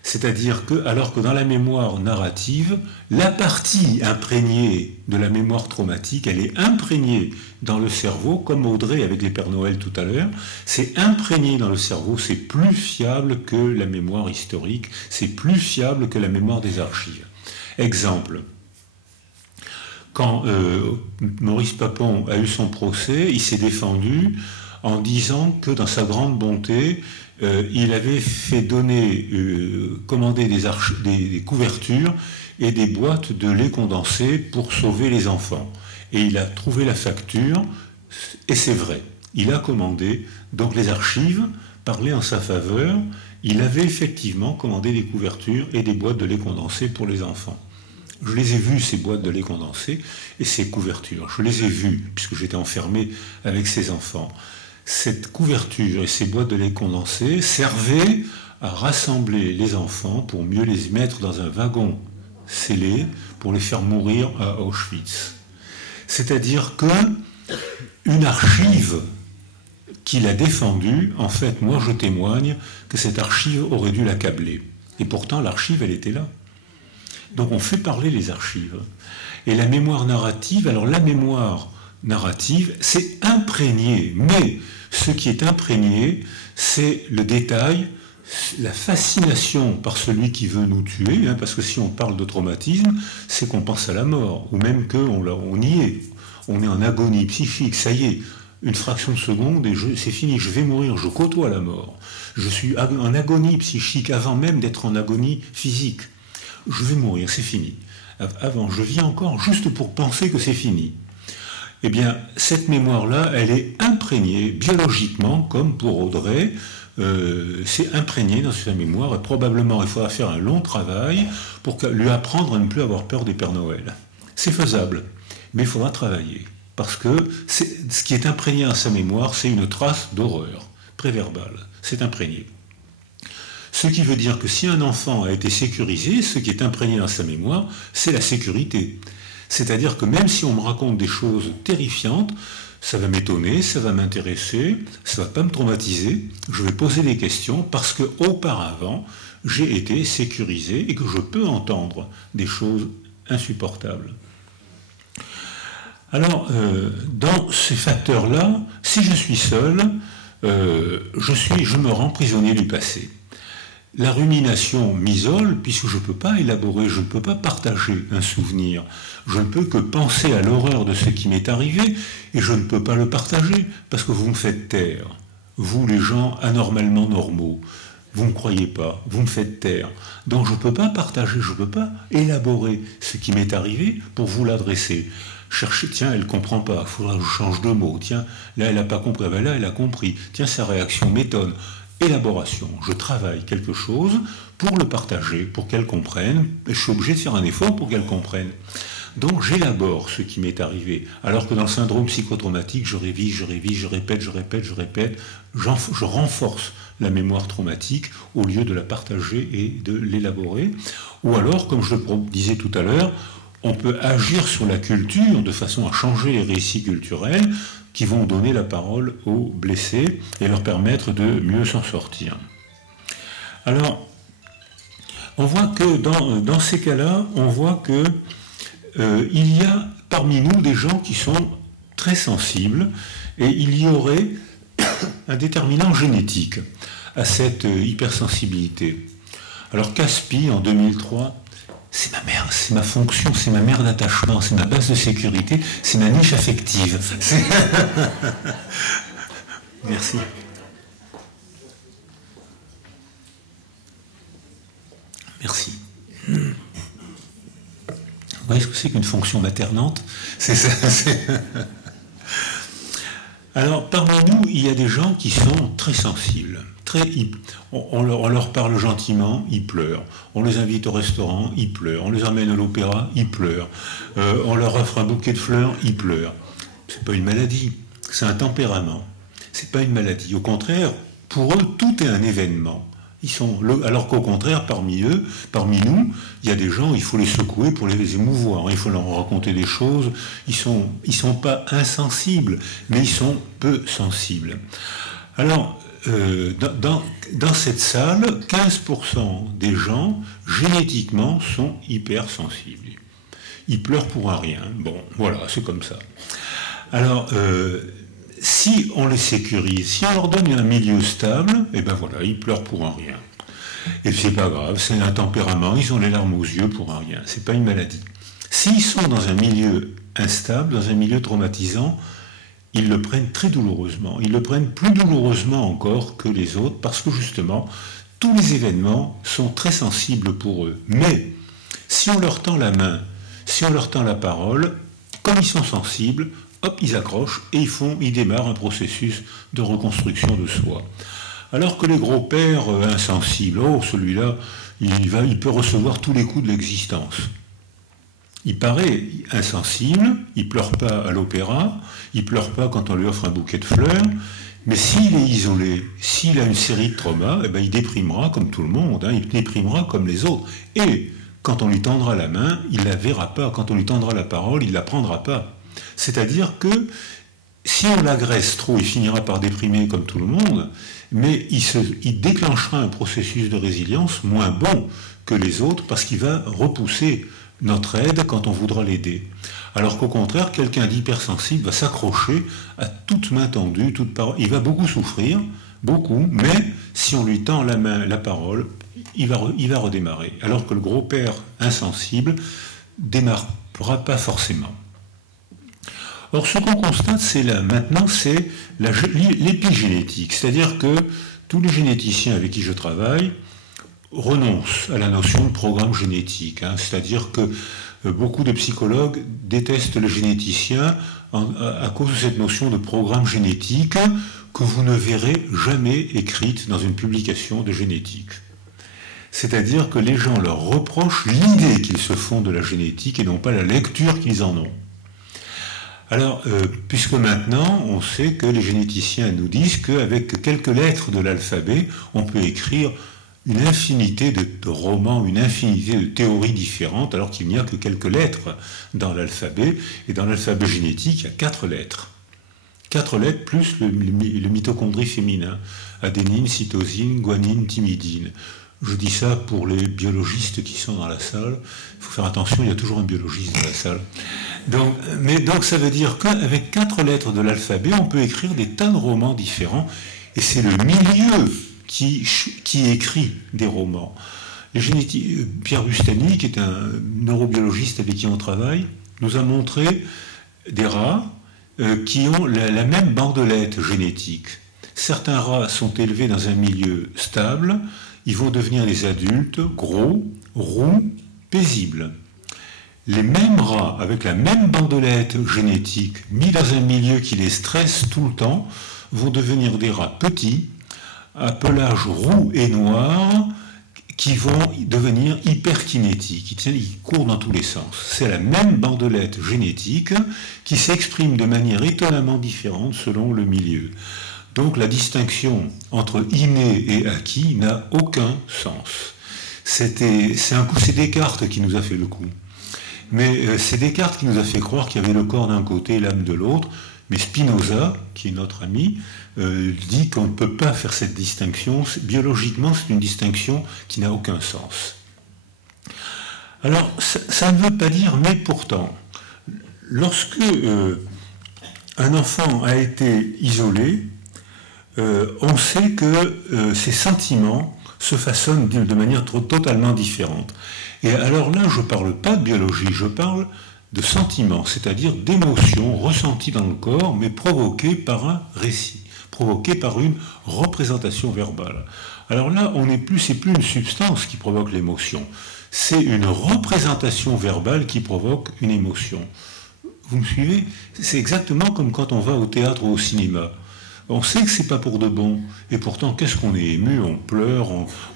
C'est-à-dire que, alors que dans la mémoire narrative, la partie imprégnée de la mémoire traumatique, elle est imprégnée dans le cerveau, comme Audrey avec les Pères Noël tout à l'heure, c'est imprégné dans le cerveau, c'est plus fiable que la mémoire historique, c'est plus fiable que la mémoire des archives. Exemple, quand Maurice Papon a eu son procès, il s'est défendu en disant que dans sa grande bonté, il avait fait commander des couvertures et des boîtes de lait condensé pour sauver les enfants. Et il a trouvé la facture, et c'est vrai, il a commandé, donc les archives parlaient en sa faveur. Il avait effectivement commandé des couvertures et des boîtes de lait condensé pour les enfants. Je les ai vues, ces boîtes de lait condensé et ces couvertures. Je les ai vues, puisque j'étais enfermé avec ces enfants. Cette couverture et ces boîtes de lait condensé servaient à rassembler les enfants pour mieux les mettre dans un wagon scellé pour les faire mourir à Auschwitz. C'est-à-dire qu'une archive qu'il a défendue, en fait, moi je témoigne que cette archive aurait dû l'accabler. Et pourtant, l'archive, elle était là. Donc on fait parler les archives. Et la mémoire narrative, alors la mémoire narrative, c'est imprégné. Mais ce qui est imprégné, c'est le détail, la fascination par celui qui veut nous tuer, hein, parce que si on parle de traumatisme, c'est qu'on pense à la mort, ou même qu'on y est. On est en agonie psychique, ça y est, une fraction de seconde et c'est fini, je vais mourir, je côtoie la mort. Je suis en agonie psychique avant même d'être en agonie physique. Je vais mourir, c'est fini. Avant, je vis encore juste pour penser que c'est fini. Eh bien, cette mémoire-là, elle est imprégnée biologiquement, comme pour Audrey, c'est imprégné dans sa mémoire, et probablement il faudra faire un long travail pour lui apprendre à ne plus avoir peur des Pères Noël. C'est faisable, mais il faudra travailler, parce que ce qui est imprégné dans sa mémoire, c'est une trace d'horreur préverbale, c'est imprégné. Ce qui veut dire que si un enfant a été sécurisé, ce qui est imprégné dans sa mémoire, c'est la sécurité. C'est-à-dire que même si on me raconte des choses terrifiantes, ça va m'étonner, ça va m'intéresser, ça ne va pas me traumatiser, je vais poser des questions parce qu'auparavant, j'ai été sécurisé et que je peux entendre des choses insupportables. Alors, dans ces facteurs-là, si je suis seul, je me rends prisonnier du passé. La rumination m'isole puisque je ne peux pas élaborer, je ne peux pas partager un souvenir. Je ne peux que penser à l'horreur de ce qui m'est arrivé et je ne peux pas le partager parce que vous me faites taire. Vous, les gens anormalement normaux, vous ne me croyez pas, vous me faites taire. Donc je ne peux pas partager, je ne peux pas élaborer ce qui m'est arrivé pour vous l'adresser. Cherchez, tiens, elle ne comprend pas, il faudra que je change de mot. Tiens, là, elle n'a pas compris, ben là, elle a compris. Tiens, sa réaction m'étonne. Élaboration, je travaille quelque chose pour le partager, pour qu'elle comprenne, et je suis obligé de faire un effort pour qu'elle comprenne. Donc j'élabore ce qui m'est arrivé, alors que dans le syndrome psychotraumatique, je révise, je répète, je renforce la mémoire traumatique au lieu de la partager et de l'élaborer. Ou alors, comme je le disais tout à l'heure, on peut agir sur la culture de façon à changer les récits culturels, qui vont donner la parole aux blessés et leur permettre de mieux s'en sortir. Alors, on voit que dans ces cas-là, on voit que il y a parmi nous des gens qui sont très sensibles et il y aurait un déterminant génétique à cette hypersensibilité. Alors Caspi, en 2003, c'est ma mère, c'est ma fonction, c'est ma mère d'attachement, c'est ma base de sécurité, c'est ma niche affective. Merci. Merci. Vous voyez ce que c'est qu'une fonction maternante? C'est ça. Alors, parmi nous, il y a des gens qui sont très sensibles. On leur parle gentiment, ils pleurent. On les invite au restaurant, ils pleurent. On les emmène à l'opéra, ils pleurent. On leur offre un bouquet de fleurs, ils pleurent. C'est pas une maladie, c'est un tempérament. C'est pas une maladie. Au contraire, pour eux, tout est un événement. Alors qu'au contraire, parmi nous, il y a des gens, il faut les secouer pour les émouvoir, il faut leur raconter des choses. Ils sont pas insensibles, mais ils sont peu sensibles. Alors, dans cette salle, 15% des gens, génétiquement, sont hypersensibles. Ils pleurent pour un rien. Bon, voilà, c'est comme ça. Alors, si on les sécurise, si on leur donne un milieu stable, et ben voilà, ils pleurent pour un rien. Et c'est pas grave, c'est un tempérament, ils ont les larmes aux yeux pour un rien, c'est pas une maladie. S'ils sont dans un milieu instable, dans un milieu traumatisant, ils le prennent très douloureusement. Ils le prennent plus douloureusement encore que les autres, parce que justement, tous les événements sont très sensibles pour eux. Mais, si on leur tend la main, si on leur tend la parole, comme ils sont sensibles, hop, ils accrochent et ils démarrent un processus de reconstruction de soi. Alors que les gros-pères insensibles, oh, celui-là, il peut recevoir tous les coups de l'existence. Il paraît insensible, il ne pleure pas à l'opéra, il ne pleure pas quand on lui offre un bouquet de fleurs, mais s'il est isolé, s'il a une série de traumas, eh ben, il déprimera comme tout le monde, hein, il déprimera comme les autres. Et quand on lui tendra la main, il ne la verra pas, quand on lui tendra la parole, il ne la prendra pas. C'est-à-dire que si on l'agresse trop, il finira par déprimer comme tout le monde, mais il déclenchera un processus de résilience moins bon que les autres parce qu'il va repousser notre aide quand on voudra l'aider. Alors qu'au contraire, quelqu'un d'hypersensible va s'accrocher à toute main tendue, toute parole. Il va beaucoup souffrir, beaucoup, mais si on lui tend la main, la parole, il va redémarrer. Alors que le gros père insensible démarrera pas forcément. Or, ce qu'on constate, maintenant, c'est l'épigénétique. C'est-à-dire que tous les généticiens avec qui je travaille renoncent à la notion de programme génétique. C'est-à-dire que beaucoup de psychologues détestent le généticien à cause de cette notion de programme génétique que vous ne verrez jamais écrite dans une publication de génétique. C'est-à-dire que les gens leur reprochent l'idée qu'ils se font de la génétique et non pas la lecture qu'ils en ont. Alors, puisque maintenant, on sait que les généticiens nous disent qu'avec quelques lettres de l'alphabet, on peut écrire une infinité de romans, une infinité de théories différentes, alors qu'il n'y a que quelques lettres dans l'alphabet. Et dans l'alphabet génétique, il y a 4 lettres. 4 lettres plus le mitochondrie féminin. Adénine, cytosine, guanine, thymidine. Je dis ça pour les biologistes qui sont dans la salle. Il faut faire attention, il y a toujours un biologiste dans la salle. Donc ça veut dire qu'avec 4 lettres de l'alphabet, on peut écrire des tas de romans différents. Et c'est le milieu qui écrit des romans. Pierre Bustani, qui est un neurobiologiste avec qui on travaille, nous a montré des rats qui ont la même bandelette génétique. Certains rats sont élevés dans un milieu stable, ils vont devenir des adultes gros, roux, paisibles. Les mêmes rats, avec la même bandelette génétique, mis dans un milieu qui les stresse tout le temps, vont devenir des rats petits, à pelage roux et noir, qui vont devenir hyperkinétiques. Ils courent dans tous les sens. C'est la même bandelette génétique qui s'exprime de manière étonnamment différente selon le milieu. Donc la distinction entre inné et acquis n'a aucun sens. C'est Descartes qui nous a fait le coup. Mais c'est Descartes qui nous a fait croire qu'il y avait le corps d'un côté et l'âme de l'autre. Mais Spinoza, qui est notre ami, dit qu'on ne peut pas faire cette distinction. Biologiquement, c'est une distinction qui n'a aucun sens. Alors, ça ne veut pas dire, mais pourtant, lorsque un enfant a été isolé, on sait que ses sentiments se façonnent de manière totalement différente. Et alors là, je ne parle pas de biologie, je parle de sentiments, c'est-à-dire d'émotions ressenties dans le corps, mais provoquées par un récit, provoquées par une représentation verbale. Alors là, c'est plus une substance qui provoque l'émotion, c'est une représentation verbale qui provoque une émotion. Vous me suivez? C'est exactement comme quand on va au théâtre ou au cinéma. On sait que c'est pas pour de bon, et pourtant qu'est-ce qu'on est ému, on pleure,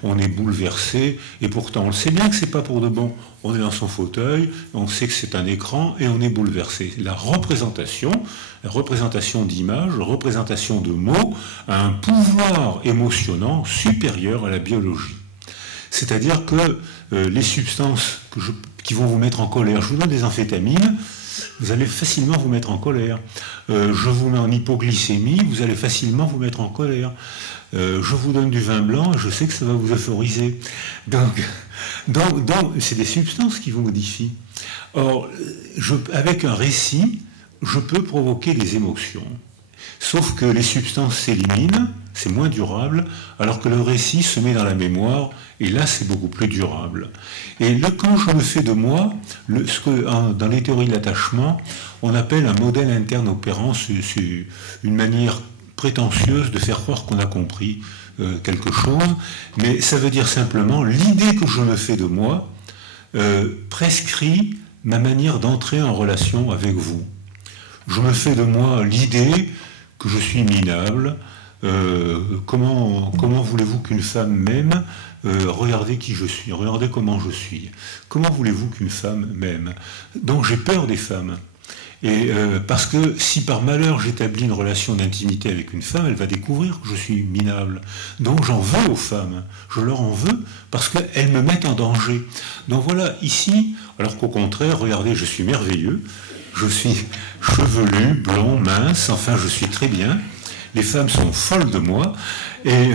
on est bouleversé, et pourtant on le sait bien que c'est pas pour de bon. On est dans son fauteuil, on sait que c'est un écran, et on est bouleversé. La représentation d'images, la représentation de mots, a un pouvoir émotionnant supérieur à la biologie. C'est-à-dire que les substances qui vont vous mettre en colère, je vous donne des amphétamines, vous allez facilement vous mettre en colère. Je vous mets en hypoglycémie, vous allez facilement vous mettre en colère. Je vous donne du vin blanc, je sais que ça va vous euphoriser. Donc c'est des substances qui vous modifient. Or, avec un récit, je peux provoquer des émotions. Sauf que les substances s'éliminent, c'est moins durable, alors que le récit se met dans la mémoire, et là c'est beaucoup plus durable. Et quand je me fais de moi, ce que dans les théories de l'attachement, on appelle un modèle interne opérant, c'est une manière prétentieuse de faire croire qu'on a compris quelque chose, mais ça veut dire simplement l'idée que je me fais de moi prescrit ma manière d'entrer en relation avec vous. Je me fais de moi l'idée que je suis minable. Comment voulez-vous qu'une femme m'aime? Regardez qui je suis, regardez comment je suis. Comment voulez-vous qu'une femme m'aime? Donc j'ai peur des femmes. Et parce que si par malheur j'établis une relation d'intimité avec une femme, elle va découvrir que je suis minable. Donc j'en veux aux femmes, je leur en veux parce qu'elles me mettent en danger. Donc voilà, ici, alors qu'au contraire, regardez, je suis merveilleux, je suis chevelu, blond, mince, enfin je suis très bien. Les femmes sont folles de moi, et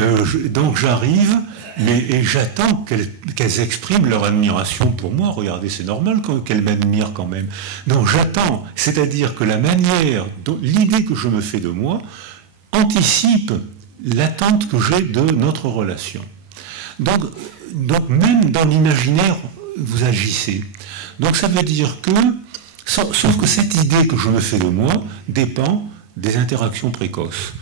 donc j'arrive, et j'attends qu'elles expriment leur admiration pour moi. Regardez, c'est normal qu'elles m'admirent quand même. Donc j'attends, c'est-à-dire que la manière, l'idée que je me fais de moi, anticipe l'attente que j'ai de notre relation. Donc même dans l'imaginaire, vous agissez. Donc ça veut dire que, sauf que cette idée que je me fais de moi dépend des interactions précoces.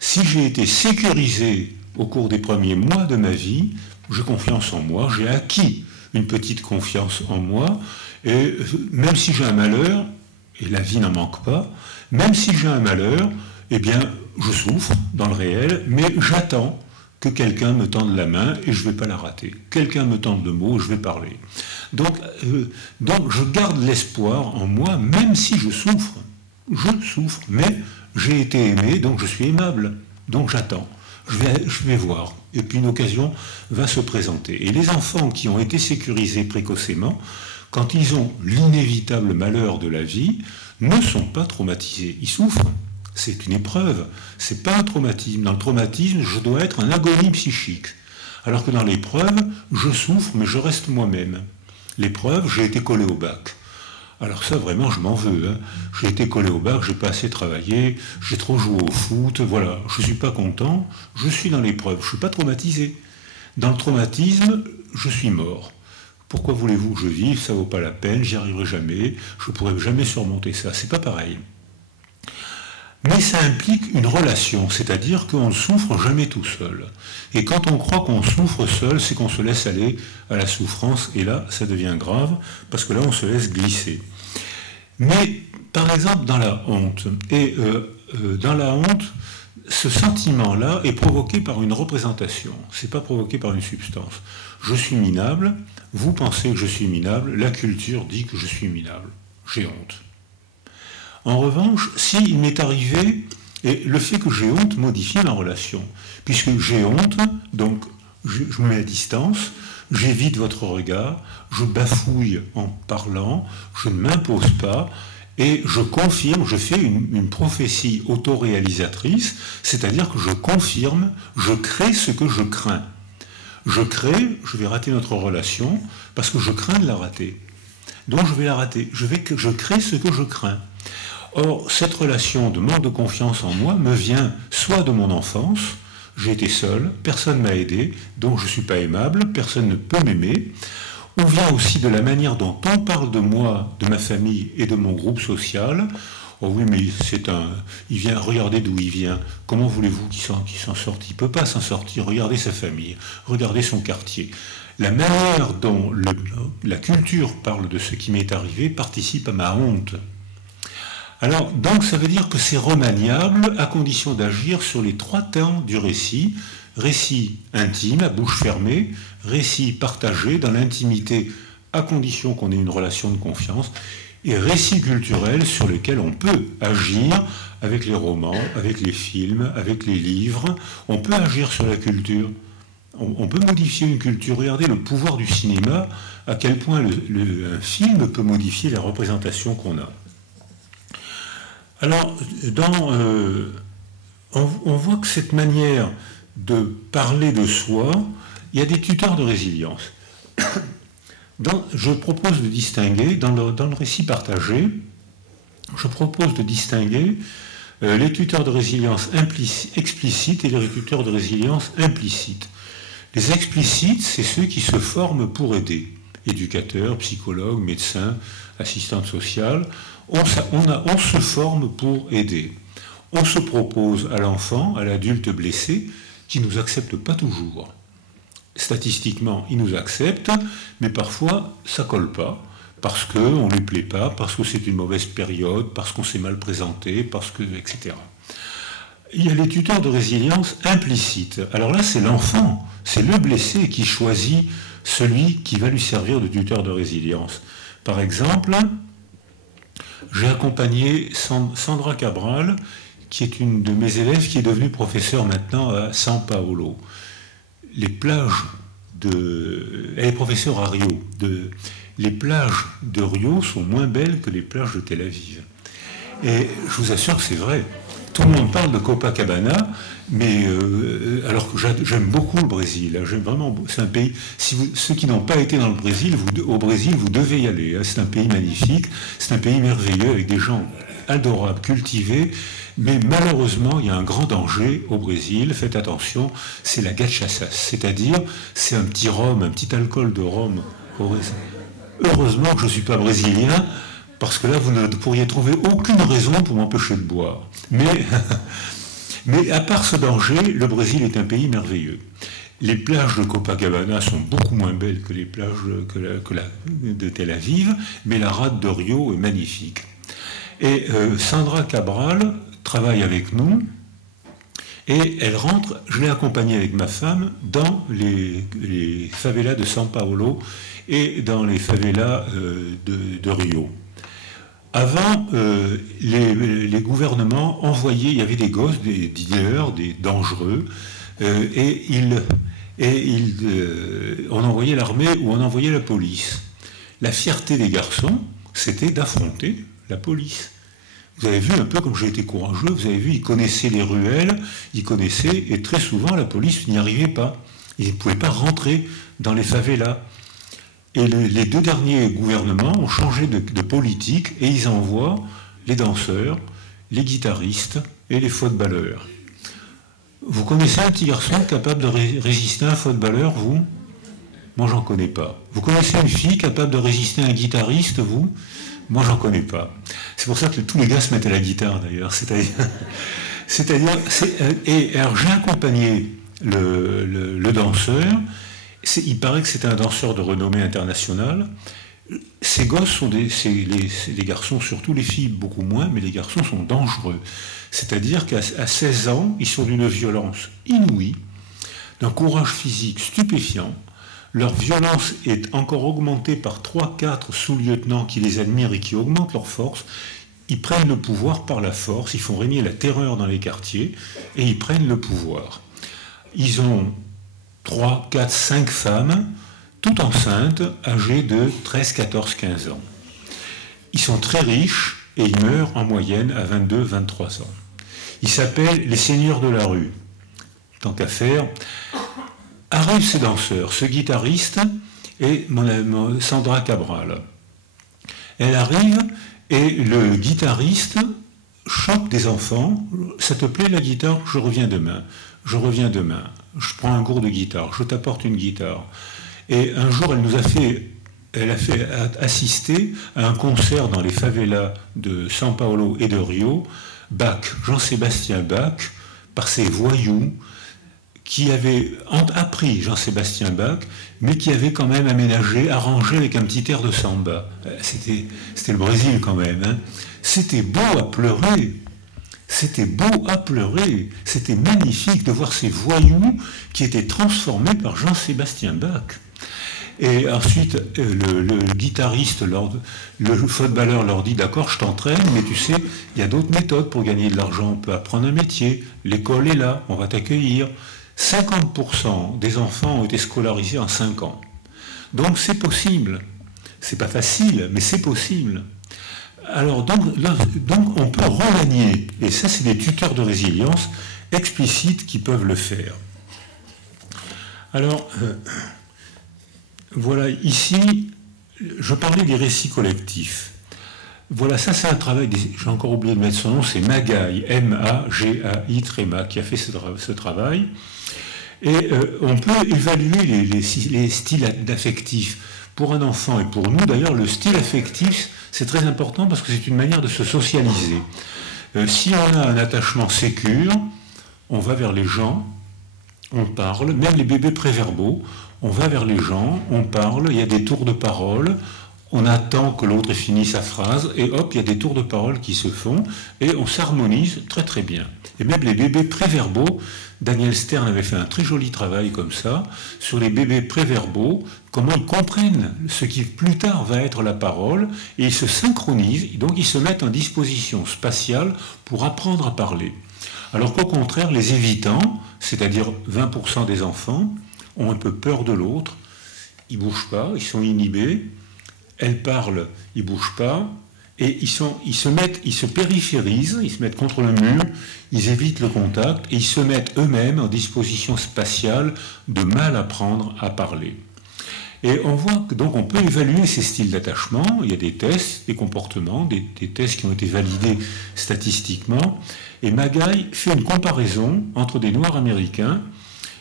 Si j'ai été sécurisé au cours des premiers mois de ma vie, j'ai confiance en moi, j'ai acquis une petite confiance en moi, et même si j'ai un malheur, et la vie n'en manque pas, même si j'ai un malheur, eh bien, je souffre dans le réel, mais j'attends que quelqu'un me tende la main et je ne vais pas la rater. Quelqu'un me tende le mot, je vais parler. Donc je garde l'espoir en moi, même si je souffre. Je souffre, mais j'ai été aimé, donc je suis aimable. Donc j'attends. Je vais voir. Et puis une occasion va se présenter. Et les enfants qui ont été sécurisés précocement, quand ils ont l'inévitable malheur de la vie, ne sont pas traumatisés. Ils souffrent. C'est une épreuve. C'est pas un traumatisme. Dans le traumatisme, je dois être en agonie psychique. Alors que dans l'épreuve, je souffre, mais je reste moi-même. L'épreuve, j'ai été collé au bac. Alors ça, vraiment, je m'en veux. Hein. J'ai été collé au bac, j'ai pas assez travaillé, j'ai trop joué au foot, voilà. Je suis pas content, je suis dans l'épreuve. Je suis pas traumatisé. Dans le traumatisme, je suis mort. Pourquoi voulez-vous que je vive? Ça vaut pas la peine, j'y arriverai jamais, je pourrai jamais surmonter ça. C'est pas pareil. Mais ça implique une relation, c'est-à-dire qu'on ne souffre jamais tout seul. Et quand on croit qu'on souffre seul, c'est qu'on se laisse aller à la souffrance, et là, ça devient grave, parce que là, on se laisse glisser. Mais, par exemple, dans la honte, dans la honte, ce sentiment-là est provoqué par une représentation, c'est pas provoqué par une substance. Je suis minable, vous pensez que je suis minable, la culture dit que je suis minable, j'ai honte. En revanche, s'il m'est arrivé, et le fait que j'ai honte modifie ma relation, puisque j'ai honte, donc je me mets à distance, j'évite votre regard, je bafouille en parlant, je ne m'impose pas, et je confirme, je fais une prophétie autoréalisatrice, c'est-à-dire que je confirme, je crée ce que je crains. Je vais rater notre relation, parce que je crains de la rater. Donc je vais la rater, je crée ce que je crains. Or, cette relation de manque de confiance en moi me vient soit de mon enfance, j'ai été seul, personne ne m'a aidé, donc je ne suis pas aimable, personne ne peut m'aimer, ou vient aussi de la manière dont on parle de moi, de ma famille et de mon groupe social. Oh oui, mais il vient, regardez d'où il vient, comment voulez-vous qu'il s'en sorte? Il ne peut pas s'en sortir, regardez sa famille, regardez son quartier. La manière dont la culture parle de ce qui m'est arrivé participe à ma honte. Alors, donc, ça veut dire que c'est remaniable à condition d'agir sur les trois temps du récit. Récit intime, à bouche fermée, récit partagé dans l'intimité, à condition qu'on ait une relation de confiance, et récit culturel sur lequel on peut agir avec les romans, avec les films, avec les livres. On peut agir sur la culture. On peut modifier une culture. Regardez le pouvoir du cinéma, à quel point un film peut modifier la représentation qu'on a. Alors, on voit que cette manière de parler de soi, il y a des tuteurs de résilience. Je propose de distinguer, dans le récit partagé, je propose de distinguer les tuteurs de résilience explicites et les tuteurs de résilience implicites. Les explicites, c'est ceux qui se forment pour aider. Éducateurs, psychologues, médecins, assistantes sociales. On se forme pour aider. On se propose à l'enfant, à l'adulte blessé, qui ne nous accepte pas toujours. Statistiquement, il nous accepte, mais parfois, ça ne colle pas, parce qu'on ne lui plaît pas, parce que c'est une mauvaise période, parce qu'on s'est mal présenté, etc. Il y a les tuteurs de résilience implicites. Alors là, c'est l'enfant, c'est le blessé qui choisit celui qui va lui servir de tuteur de résilience. Par exemple, j'ai accompagné Sandra Cabral, qui est une de mes élèves, qui est devenue professeure maintenant à São Paulo. Elle est professeure à Rio. Les plages de Rio sont moins belles que les plages de Tel Aviv. Et je vous assure que c'est vrai. Tout le monde parle de Copacabana, mais alors que j'aime beaucoup le Brésil. J'aime vraiment. C'est un pays. Ceux qui n'ont pas été dans le Brésil, au Brésil, vous devez y aller. C'est un pays magnifique. C'est un pays merveilleux avec des gens adorable, cultivé, mais malheureusement, il y a un grand danger au Brésil, faites attention, c'est la cachaça, c'est-à-dire, c'est un petit rhum, un petit alcool de rhum. Heureusement que je ne suis pas brésilien, parce que là, vous ne pourriez trouver aucune raison pour m'empêcher de boire. Mais à part ce danger, le Brésil est un pays merveilleux. Les plages de Copacabana sont beaucoup moins belles que les plages de Tel Aviv, mais la rade de Rio est magnifique. Et Sandra Cabral travaille avec nous, et elle rentre, je l'ai accompagnée avec ma femme, dans les favelas de São Paulo et dans les favelas de Rio. Avant, les gouvernements envoyaient, il y avait des gosses, des dealers, des dangereux, on envoyait l'armée ou on envoyait la police. La fierté des garçons, c'était d'affronter la police. Vous avez vu un peu comme j'ai été courageux, vous avez vu, ils connaissaient les ruelles, ils connaissaient, et très souvent la police n'y arrivait pas. Ils ne pouvaient pas rentrer dans les favelas. Et les deux derniers gouvernements ont changé de politique et ils envoient les danseurs, les guitaristes et les footballeurs. Vous connaissez un petit garçon capable de résister à un footballeur, vous? Moi, j'en connais pas. Vous connaissez une fille capable de résister à un guitariste, vous? Moi, j'en connais pas. C'est pour ça que tous les gars se mettent à la guitare, d'ailleurs. Alors, j'ai accompagné le danseur. Il paraît que c'est un danseur de renommée internationale. Ces gosses sont les garçons, surtout les filles beaucoup moins, mais les garçons sont dangereux. C'est-à-dire qu'à 16 ans, ils sont d'une violence inouïe, d'un courage physique stupéfiant. Leur violence est encore augmentée par 3-4 sous-lieutenants qui les admirent et qui augmentent leur force. Ils prennent le pouvoir par la force, ils font régner la terreur dans les quartiers et ils prennent le pouvoir. Ils ont 3, 4, 5 femmes, toutes enceintes, âgées de 13, 14, 15 ans. Ils sont très riches et ils meurent en moyenne à 22, 23 ans. Ils s'appellent les seigneurs de la rue. Tant qu'à faire, arrivent ces danseurs, ce guitariste et Sandra Cabral. Elle arrive et le guitariste chope des enfants. Ça te plaît la guitare? Je reviens demain. Je reviens demain. Je prends un cours de guitare. Je t'apporte une guitare. Et un jour, elle a fait assister à un concert dans les favelas de São Paulo et de Rio. Bach, Jean-Sébastien Bach, par ces voyous qui avaient appris Jean-Sébastien Bach, mais qui avaient quand même aménagé, arrangé avec un petit air de samba. C'était le Brésil quand même. Hein. C'était beau à pleurer. C'était beau à pleurer. C'était magnifique de voir ces voyous qui étaient transformés par Jean-Sébastien Bach. Et ensuite, le guitariste, le footballeur leur dit « D'accord, je t'entraîne, mais tu sais, il y a d'autres méthodes pour gagner de l'argent. On peut apprendre un métier. L'école est là, on va t'accueillir. » 50% des enfants ont été scolarisés en 5 ans. Donc c'est possible. C'est pas facile, mais c'est possible. Alors donc on peut regagner, et ça c'est des tuteurs de résilience explicites qui peuvent le faire. Alors voilà, ici, je parlais des récits collectifs. Voilà, ça c'est un travail, j'ai encore oublié de mettre son nom, c'est Magaï, M-A-G-A-I, Tréma, qui a fait ce travail. Et on peut évaluer les styles affectifs. Pour un enfant et pour nous, d'ailleurs, le style affectif, c'est très important parce que c'est une manière de se socialiser. Si on a un attachement sécure, on va vers les gens, on parle, même les bébés préverbaux, on va vers les gens, on parle, il y a des tours de parole, on attend que l'autre ait fini sa phrase, et hop, il y a des tours de parole qui se font, et on s'harmonise très très bien. Et même les bébés préverbaux, Daniel Stern avait fait un très joli travail comme ça, sur les bébés préverbaux, comment ils comprennent ce qui plus tard va être la parole, et ils se synchronisent, donc ils se mettent en disposition spatiale pour apprendre à parler. Alors qu'au contraire, les évitants, c'est-à-dire 20% des enfants, ont un peu peur de l'autre, ils ne bougent pas, ils sont inhibés, elles parlent, ils ne bougent pas, et ils se périphérisent, ils se mettent contre le mur, ils évitent le contact, et ils se mettent eux-mêmes en disposition spatiale de mal apprendre à parler. Et on voit que donc on peut évaluer ces styles d'attachement. Il y a des tests, des comportements, des tests qui ont été validés statistiquement. Et Magaï fait une comparaison entre des Noirs américains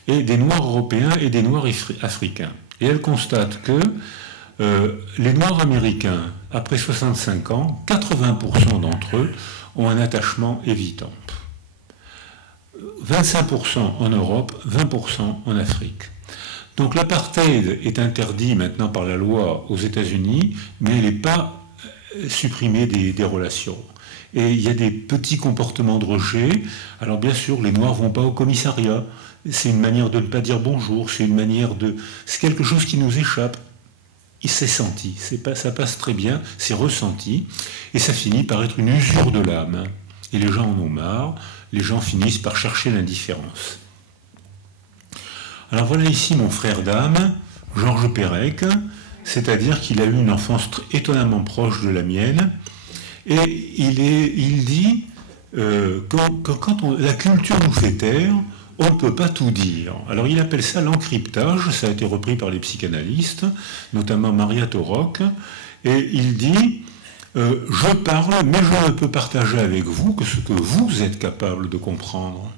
et des Noirs européens et des Noirs africains. Et elle constate que les Noirs américains, après 65 ans, 80% d'entre eux ont un attachement évitant. 25% en Europe, 20% en Afrique. Donc l'apartheid est interdit maintenant par la loi aux États-Unis, mais il n'est pas supprimé des relations. Et il y a des petits comportements de rejet. Alors bien sûr, les Noirs ne vont pas au commissariat. C'est une manière de ne pas dire bonjour, c'est une manière de... C'est quelque chose qui nous échappe. Il s'est senti, ça passe très bien, c'est ressenti, et ça finit par être une usure de l'âme. Et les gens en ont marre, les gens finissent par chercher l'indifférence. Alors voilà ici mon frère d'âme, Georges Perec, c'est-à-dire qu'il a eu une enfance étonnamment proche de la mienne, et il dit que quand la culture nous fait taire, on ne peut pas tout dire. Alors il appelle ça l'encryptage, ça a été repris par les psychanalystes, notamment Maria Torok, et il dit je parle, mais je ne peux partager avec vous que ce que vous êtes capable de comprendre.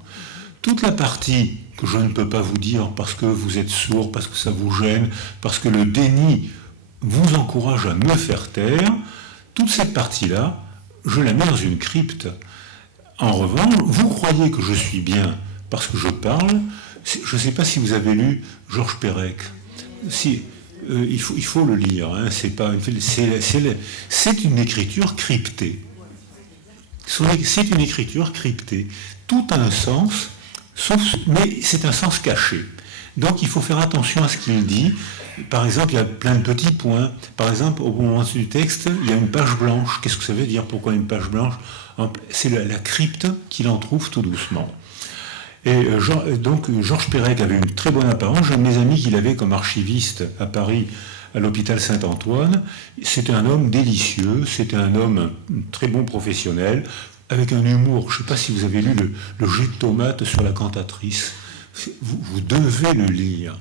Toute la partie que je ne peux pas vous dire parce que vous êtes sourd, parce que ça vous gêne, parce que le déni vous encourage à me faire taire, toute cette partie-là, je la mets dans une crypte. En revanche, vous croyez que je suis bien parce que je parle. Je ne sais pas si vous avez lu Georges Perec. Si, il faut le lire. Hein, c'est une écriture cryptée. C'est une écriture cryptée. Tout a un sens, mais c'est un sens caché. Donc il faut faire attention à ce qu'il dit. Par exemple, il y a plein de petits points. Par exemple, au moment du texte, il y a une page blanche. Qu'est-ce que ça veut dire? Pourquoi une page blanche? C'est la crypte qu'il en trouve tout doucement. Et donc Georges Perec avait une très bonne apparence. J'ai un de mes amis qui l'avait comme archiviste à Paris, à l'hôpital Saint-Antoine. C'était un homme délicieux, c'était un homme très bon professionnel, avec un humour. Je ne sais pas si vous avez lu le jet de tomate sur la cantatrice. Vous devez le lire.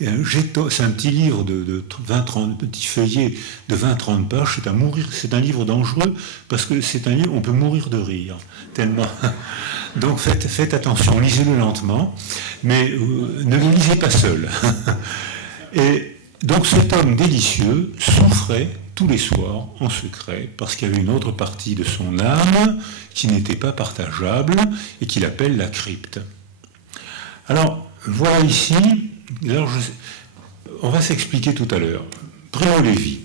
C'est un petit livre de 20-30 petits feuillets de 20-30 pages. C'est un livre dangereux parce que c'est un livre, on peut mourir de rire tellement. Donc faites attention, lisez-le lentement, mais ne le lisez pas seul. Et donc cet homme délicieux souffrait tous les soirs en secret parce qu'il y avait une autre partie de son âme qui n'était pas partageable et qu'il appelle la crypte. Alors voilà ici. Alors, on va s'expliquer tout à l'heure. Primo Levi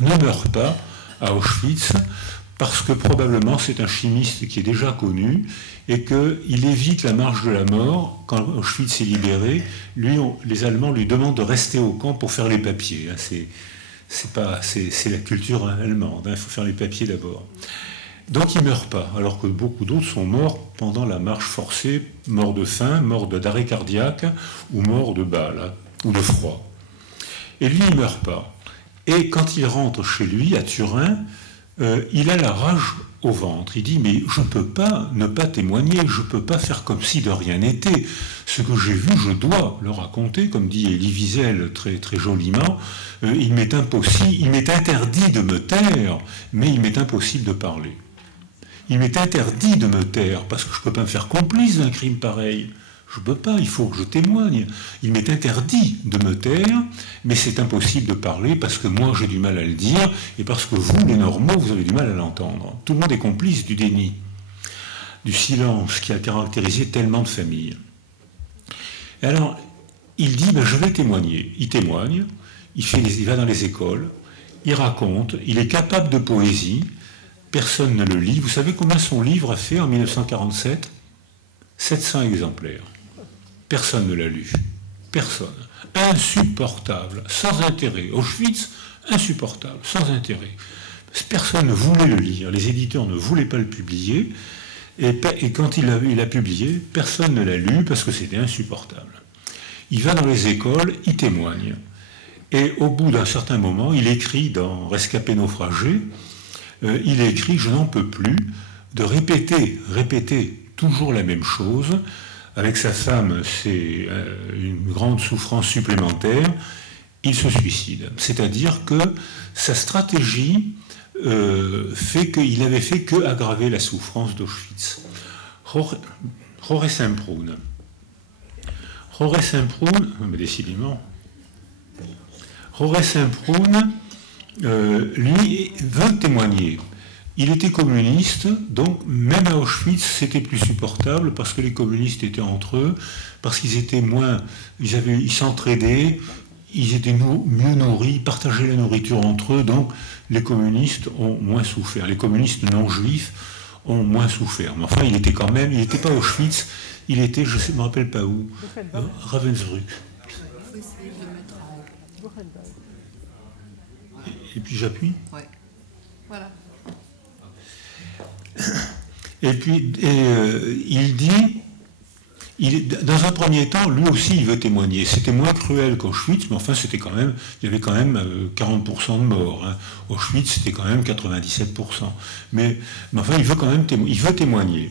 ne meurt pas à Auschwitz parce que probablement c'est un chimiste qui est déjà connu et qu'il évite la marche de la mort. Quand Auschwitz est libéré, les Allemands lui demandent de rester au camp pour faire les papiers. C'est la culture allemande, il faut faire les papiers d'abord. Donc il ne meurt pas, alors que beaucoup d'autres sont morts pendant la marche forcée, morts de faim, morts d'arrêt cardiaque, ou morts de balle, ou de froid. Et lui, il ne meurt pas. Et quand il rentre chez lui, à Turin, il a la rage au ventre. Il dit, mais je ne peux pas ne pas témoigner, je ne peux pas faire comme si de rien n'était. Ce que j'ai vu, je dois le raconter, comme dit Elie Wiesel très, très joliment. Il m'est interdit de me taire, mais il m'est impossible de parler. Il m'est interdit de me taire, parce que je ne peux pas me faire complice d'un crime pareil. Je ne peux pas, il faut que je témoigne. Il m'est interdit de me taire, mais c'est impossible de parler, parce que moi j'ai du mal à le dire, et parce que vous, les normaux, vous avez du mal à l'entendre. Tout le monde est complice du déni, du silence qui a caractérisé tellement de familles. Et alors, il dit, je vais témoigner. Il témoigne, il va dans les écoles, il raconte, il est capable de poésie, personne ne le lit. Vous savez combien son livre a fait en 1947 ? 700 exemplaires. Personne ne l'a lu. Personne. Insupportable, sans intérêt. Auschwitz, insupportable, sans intérêt. Personne ne voulait le lire. Les éditeurs ne voulaient pas le publier. Et quand il a publié, personne ne l'a lu parce que c'était insupportable. Il va dans les écoles, il témoigne. Et au bout d'un certain moment, il écrit dans Rescapé naufragé, il écrit « Je n'en peux plus » de répéter toujours la même chose. Avec sa femme, c'est une grande souffrance supplémentaire. il se suicide. C'est-à-dire que sa stratégie fait qu'il n'avait fait que aggraver la souffrance d'Auschwitz. Jorge Semprún, mais décidément, Jorge Semprún, lui, veut témoigner. Il était communiste, donc même à Auschwitz, c'était plus supportable parce que les communistes étaient entre eux, parce qu'ils étaient moins, ils s'entraidaient, ils étaient mieux nourris, ils partageaient la nourriture entre eux, donc les communistes ont moins souffert. Les communistes non juifs ont moins souffert. Mais enfin, il était quand même, il n'était pas à Auschwitz, il était, je ne me rappelle pas où, Ravensbrück. Et puis j'appuie. Ouais. Voilà. Et puis, il dit, dans un premier temps, lui aussi, il veut témoigner. C'était moins cruel qu'Auschwitz, mais enfin, c'était quand même, il y avait quand même 40% de morts. Hein. Auschwitz, c'était quand même 97%. Mais enfin, il veut quand même témoigner.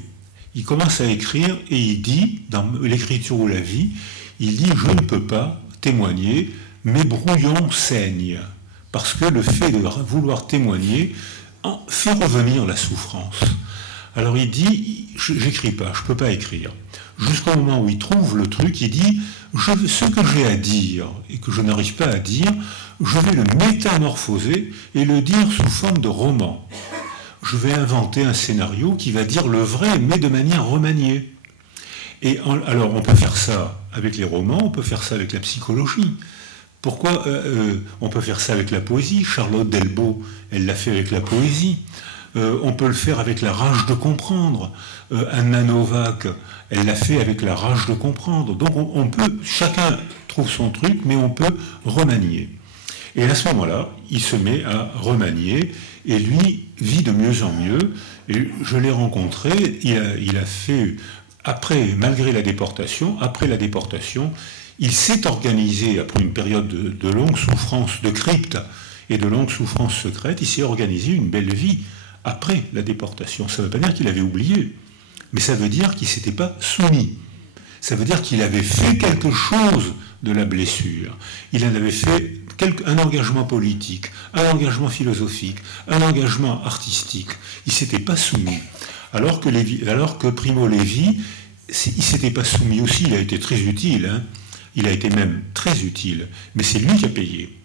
Il commence à écrire et il dit, dans l'écriture ou la vie, il dit, je ne peux pas témoigner, mes brouillons saignent. Parce que le fait de vouloir témoigner fait revenir la souffrance. Alors il dit, j'écris pas, je peux pas écrire. Jusqu'au moment où il trouve le truc, il dit, ce que j'ai à dire et que je n'arrive pas à dire, je vais le métamorphoser et le dire sous forme de roman. Je vais inventer un scénario qui va dire le vrai, mais de manière remaniée. Et alors on peut faire ça avec les romans, on peut faire ça avec la psychologie. Pourquoi on peut faire ça avec la poésie? Charlotte Delbo, elle l'a fait avec la poésie. On peut le faire avec la rage de comprendre. Anna Novak, elle l'a fait avec la rage de comprendre. Donc on peut, chacun trouve son truc, mais on peut remanier. Et à ce moment-là, il se met à remanier, et lui vit de mieux en mieux. Et je l'ai rencontré, il a fait, malgré la déportation, après la déportation, il s'est organisé, après une période de longue souffrance, de crypte et de longue souffrance secrète, il s'est organisé une belle vie après la déportation. Ça ne veut pas dire qu'il avait oublié, mais ça veut dire qu'il ne s'était pas soumis. Ça veut dire qu'il avait fait quelque chose de la blessure. Il en avait fait un engagement politique, un engagement philosophique, un engagement artistique. Il ne s'était pas soumis. Alors que Primo Levi, il ne s'était pas soumis aussi, il a été très utile, hein. Il a été même très utile, mais c'est lui qui a payé.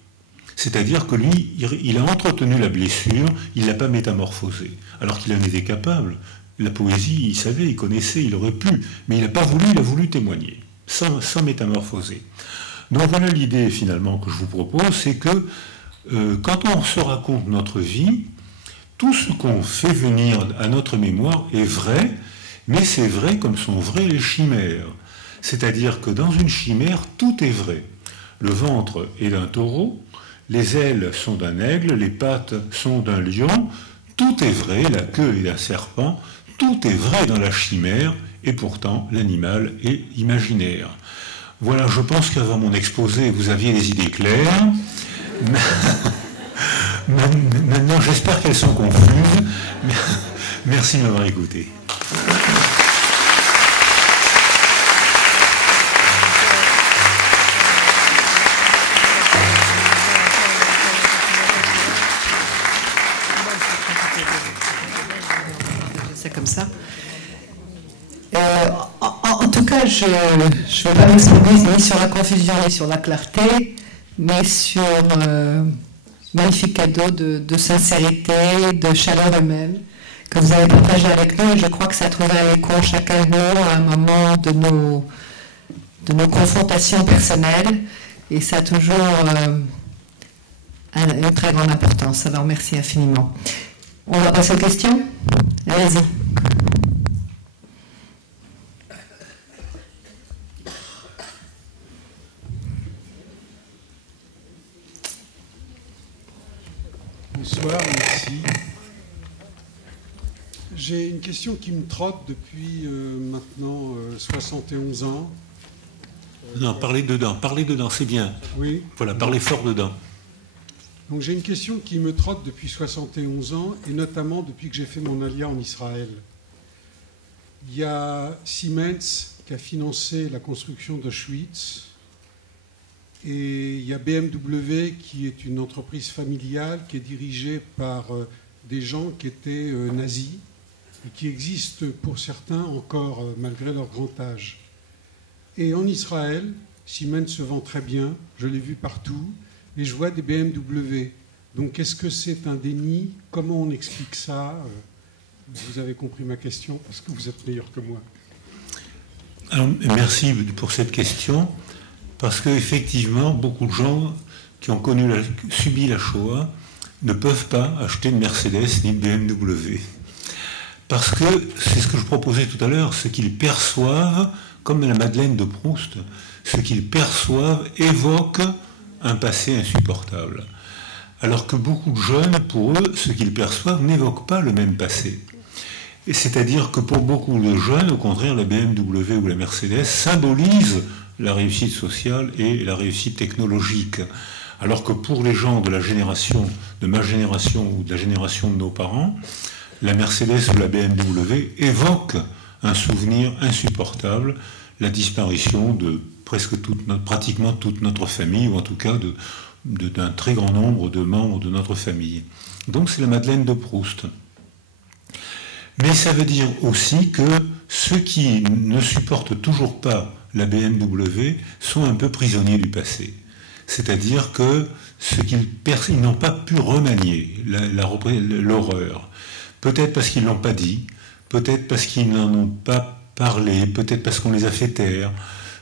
C'est-à-dire que lui, il a entretenu la blessure, il ne l'a pas métamorphosée, alors qu'il en était capable. La poésie, il savait, il connaissait, il aurait pu, mais il n'a pas voulu, il a voulu témoigner, sans métamorphoser. Donc voilà l'idée finalement que je vous propose, c'est que quand on se raconte notre vie, tout ce qu'on fait venir à notre mémoire est vrai, mais c'est vrai comme sont vraies les chimères. C'est-à-dire que dans une chimère, tout est vrai. Le ventre est d'un taureau, les ailes sont d'un aigle, les pattes sont d'un lion, tout est vrai, la queue est d'un serpent, tout est vrai dans la chimère, et pourtant l'animal est imaginaire. Voilà, je pense qu'avant mon exposé, vous aviez les idées claires. Maintenant, j'espère qu'elles sont confuses. Merci de m'avoir écouté. Comme ça. En tout cas, je ne vais pas m'exprimer ni sur la confusion ni sur la clarté, mais sur magnifique cadeau de sincérité, de chaleur humaine que vous avez partagé avec nous, et je crois que ça a trouvé un écho chacun de nous à un moment de nos confrontations personnelles, et ça a toujours une très grande importance. Alors merci infiniment. On va passer aux questions. Allez-y. Bonsoir, merci. J'ai une question qui me trotte depuis maintenant 71 ans. Non, parlez dedans, c'est bien. Oui. Voilà, parlez fort dedans. Donc j'ai une question qui me trotte depuis 71 ans, et notamment depuis que j'ai fait mon alia en Israël. Il y a Siemens qui a financé la construction d'Auschwitz, Et il y a BMW qui est une entreprise familiale qui est dirigée par des gens qui étaient nazis et qui existent pour certains encore malgré leur grand âge. Et en Israël, Siemens se vend très bien, je l'ai vu partout, et je vois des BMW. Donc est-ce que c'est un déni? Comment on explique ça? Vous avez compris ma question parce que vous êtes meilleur que moi. Alors, merci pour cette question, parce qu'effectivement, beaucoup de gens qui ont subi la Shoah ne peuvent pas acheter de Mercedes ni de BMW. Parce que, c'est ce que je proposais tout à l'heure, ce qu'ils perçoivent, comme la Madeleine de Proust, ce qu'ils perçoivent évoque un passé insupportable. Alors que beaucoup de jeunes, pour eux, ce qu'ils perçoivent n'évoque pas le même passé. C'est-à-dire que pour beaucoup de jeunes, au contraire, la BMW ou la Mercedes symbolisent la réussite sociale et la réussite technologique. Alors que pour les gens de la génération, de ma génération ou de la génération de nos parents, la Mercedes ou la BMW évoquent un souvenir insupportable, la disparition de pratiquement toute notre famille, ou en tout cas d'un très grand nombre de membres de notre famille. Donc c'est la Madeleine de Proust. Mais ça veut dire aussi que ceux qui ne supportent toujours pas la BMW sont un peu prisonniers du passé. C'est-à-dire que ils n'ont pas pu remanier l'horreur. Peut-être parce qu'ils ne l'ont pas dit, peut-être parce qu'ils n'en ont pas parlé, peut-être parce qu'on les a fait taire,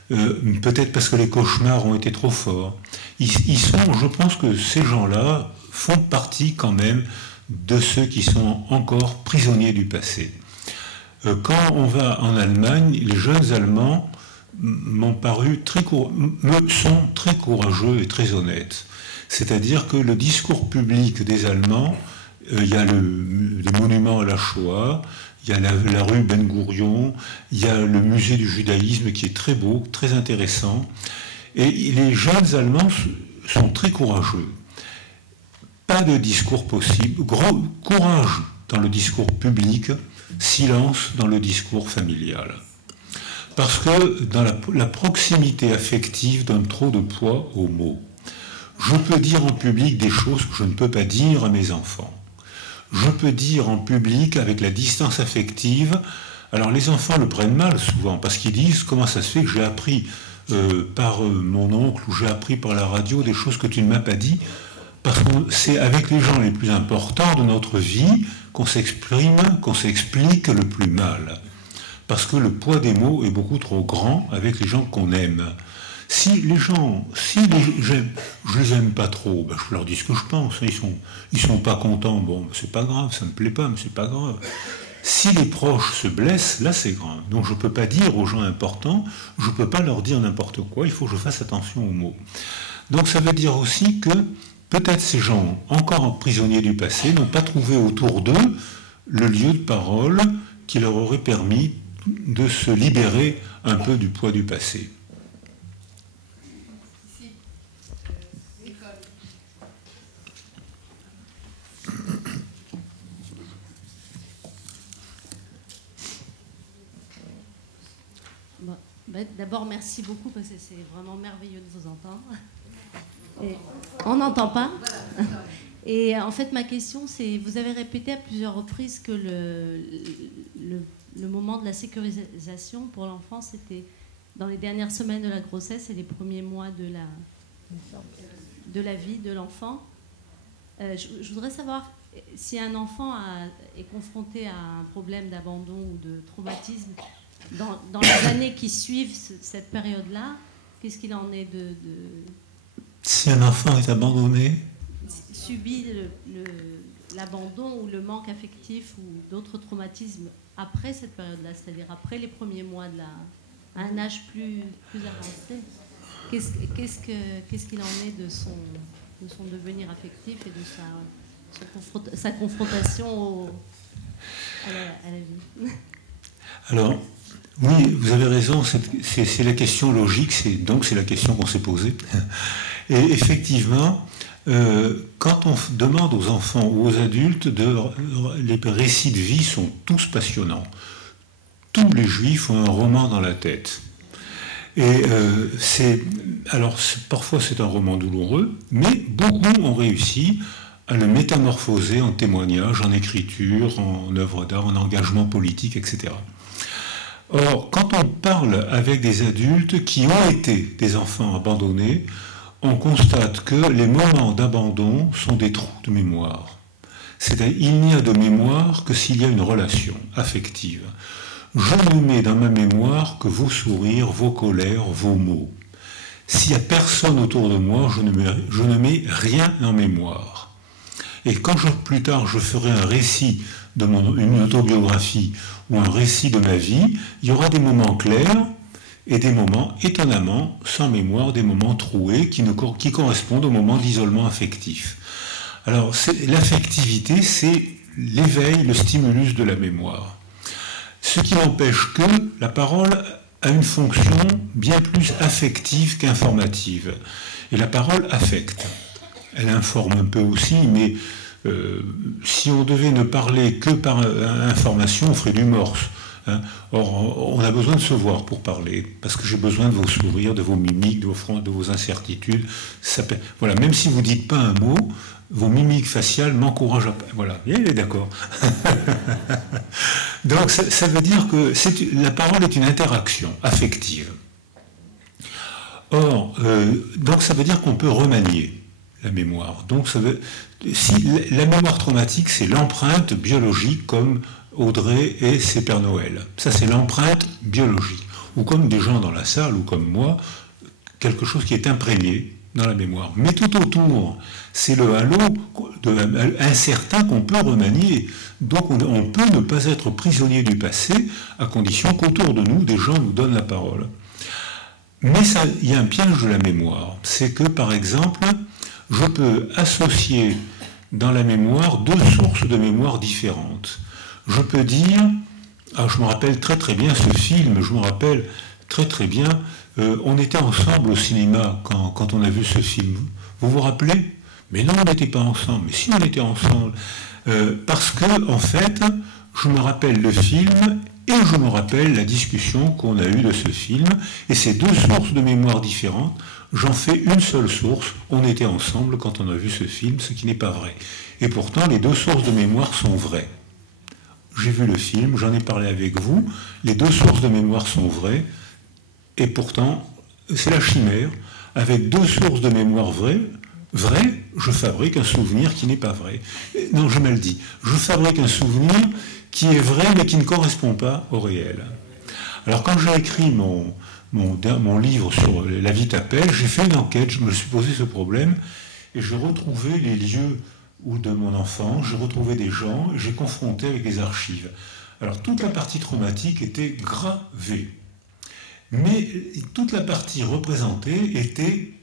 peut-être parce que les cauchemars ont été trop forts. Je pense que ces gens-là font partie quand même de ceux qui sont encore prisonniers du passé. Quand on va en Allemagne, les jeunes Allemands sont très courageux et très honnêtes. C'est-à-dire que le discours public des Allemands, il y a le monument à la Shoah, il y a la rue Ben Gourion, il y a le musée du judaïsme qui est très beau, très intéressant. Et les jeunes Allemands sont très courageux. Pas de discours possible, gros courage dans le discours public, silence dans le discours familial. Parce que dans la proximité affective donne trop de poids aux mots. Je peux dire en public des choses que je ne peux pas dire à mes enfants. Je peux dire en public avec la distance affective. Alors les enfants le prennent mal souvent parce qu'ils disent comment ça se fait que j'ai appris par mon oncle ou j'ai appris par la radio des choses que tu ne m'as pas dit. Parce que c'est avec les gens les plus importants de notre vie qu'on s'exprime, qu'on s'explique le plus mal. Parce que le poids des mots est beaucoup trop grand avec les gens qu'on aime. Si je les aime pas trop, ben je leur dis ce que je pense. Ils sont pas contents, bon, c'est pas grave, ça me plaît pas, mais c'est pas grave. Si les proches se blessent, là c'est grave. Donc je peux pas dire aux gens importants, je peux pas leur dire n'importe quoi, il faut que je fasse attention aux mots. Donc ça veut dire aussi que peut-être ces gens, encore prisonniers du passé, n'ont pas trouvé autour d'eux le lieu de parole qui leur aurait permis de se libérer un peu du poids du passé. D'abord, merci beaucoup parce que c'est vraiment merveilleux de vous entendre. Et on n'entend pas. Et en fait, ma question, c'est, vous avez répété à plusieurs reprises que le moment de la sécurisation pour l'enfant, c'était dans les dernières semaines de la grossesse et les premiers mois de la vie de l'enfant. Je voudrais savoir si un enfant est confronté à un problème d'abandon ou de traumatisme dans les années qui suivent cette période-là, qu'est-ce qu'il en est de... Si un enfant est abandonné, subit l'abandon ou le manque affectif ou d'autres traumatismes après cette période-là, c'est-à-dire après les premiers mois à un âge plus avancé, qu'est-ce qu'il en est de son devenir affectif et de sa confrontation à la vie? Alors, oui, vous avez raison, c'est la question logique, donc c'est la question qu'on s'est posée. Et effectivement, quand on demande aux enfants ou aux adultes, les récits de vie sont tous passionnants. Tous les juifs ont un roman dans la tête. Et parfois c'est un roman douloureux, mais beaucoup ont réussi à le métamorphoser en témoignage, en écriture, en œuvre d'art, en engagement politique, etc. Or, quand on parle avec des adultes qui ont été des enfants abandonnés, on constate que les moments d'abandon sont des trous de mémoire. C'est-à-dire, il n'y a de mémoire que s'il y a une relation affective. Je ne mets dans ma mémoire que vos sourires, vos colères, vos mots. S'il n'y a personne autour de moi, je ne mets rien en mémoire. Et quand plus tard je ferai un récit une autobiographie ou un récit de ma vie, il y aura des moments clairs et des moments étonnamment sans mémoire, des moments troués qui correspondent aux moments d'isolement affectif. Alors l'affectivité, c'est l'éveil, le stimulus de la mémoire. Ce qui n'empêche que la parole a une fonction bien plus affective qu'informative. Et la parole affecte. Elle informe un peu aussi, mais si on devait ne parler que par information, on ferait du morse. Hein. Or, on a besoin de se voir pour parler, parce que j'ai besoin de vos sourires, de vos mimiques, de vos incertitudes. Voilà, même si vous ne dites pas un mot, vos mimiques faciales m'encouragent à... Voilà, il est d'accord. Donc ça veut dire que la parole est une interaction affective. Or, donc ça veut dire qu'on peut remanier la mémoire. Donc la mémoire traumatique, c'est l'empreinte biologique comme Audrey et ses Pères Noël. Ça, c'est l'empreinte biologique. Ou comme des gens dans la salle, ou comme moi, quelque chose qui est imprégné dans la mémoire. Mais tout autour, c'est le halo incertain qu'on peut remanier. Donc on peut ne pas être prisonnier du passé, à condition qu'autour de nous, des gens nous donnent la parole. Mais il y a un piège de la mémoire. C'est que, par exemple, je peux associer dans la mémoire deux sources de mémoire différentes. Je peux dire, je me rappelle très très bien ce film, je me rappelle très très bien, on était ensemble au cinéma quand on a vu ce film. Vous vous rappelez? Mais non, on n'était pas ensemble. Mais si, on était ensemble. Parce que, en fait, je me rappelle le film et je me rappelle la discussion qu'on a eue de ce film. Et ces deux sources de mémoire différentes, j'en fais une seule source. On était ensemble quand on a vu ce film, ce qui n'est pas vrai. Et pourtant, les deux sources de mémoire sont vraies. J'ai vu le film, j'en ai parlé avec vous. Les deux sources de mémoire sont vraies. Et pourtant, c'est la chimère. Avec deux sources de mémoire vraies, je fabrique un souvenir qui n'est pas vrai. Non, je mal dis. Je fabrique un souvenir qui est vrai, mais qui ne correspond pas au réel. Alors, quand j'ai écrit mon livre sur La vie t'appelle, j'ai fait une enquête, je me suis posé ce problème, et j'ai retrouvé les lieux de mon enfance, j'ai retrouvé des gens, j'ai confronté avec les archives. Alors, toute la partie traumatique était gravée. Mais toute la partie représentée était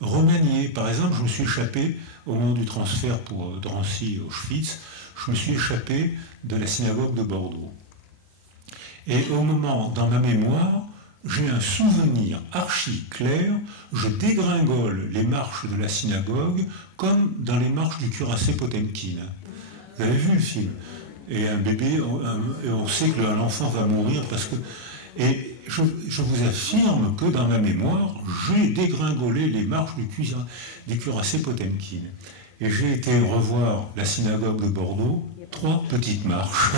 remaniée. Par exemple, je me suis échappé, au moment du transfert pour Drancy et Auschwitz, je me suis échappé de la synagogue de Bordeaux. Et au moment, dans ma mémoire, j'ai un souvenir archi clair, je dégringole les marches de la synagogue comme dans les marches du cuirassé Potemkin. Vous avez vu le film? Et un bébé, on sait que l'enfant va mourir parce que... Et je vous affirme que dans ma mémoire, j'ai dégringolé les marches du cuirassé Potemkin. Et j'ai été revoir la synagogue de Bordeaux, 3 petites marches.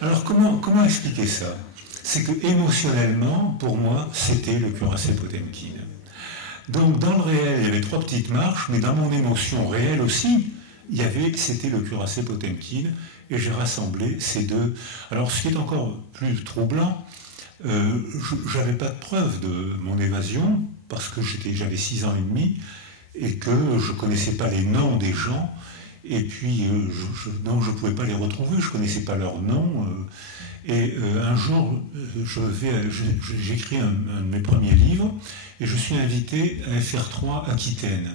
Alors comment expliquer ça? C'est que émotionnellement, pour moi, c'était le cuirassé Potemkin. Donc dans le réel, il y avait 3 petites marches, mais dans mon émotion réelle aussi, c'était le cuirassé Potemkin. Et j'ai rassemblé ces deux. Alors, ce qui est encore plus troublant, je n'avais pas de preuve de mon évasion, parce que j'avais 6 ans et demi, et que je ne connaissais pas les noms des gens, et puis donc je ne pouvais pas les retrouver, je ne connaissais pas leurs noms. Et un jour, j'écris un de mes premiers livres, et je suis invité à FR3 Aquitaine.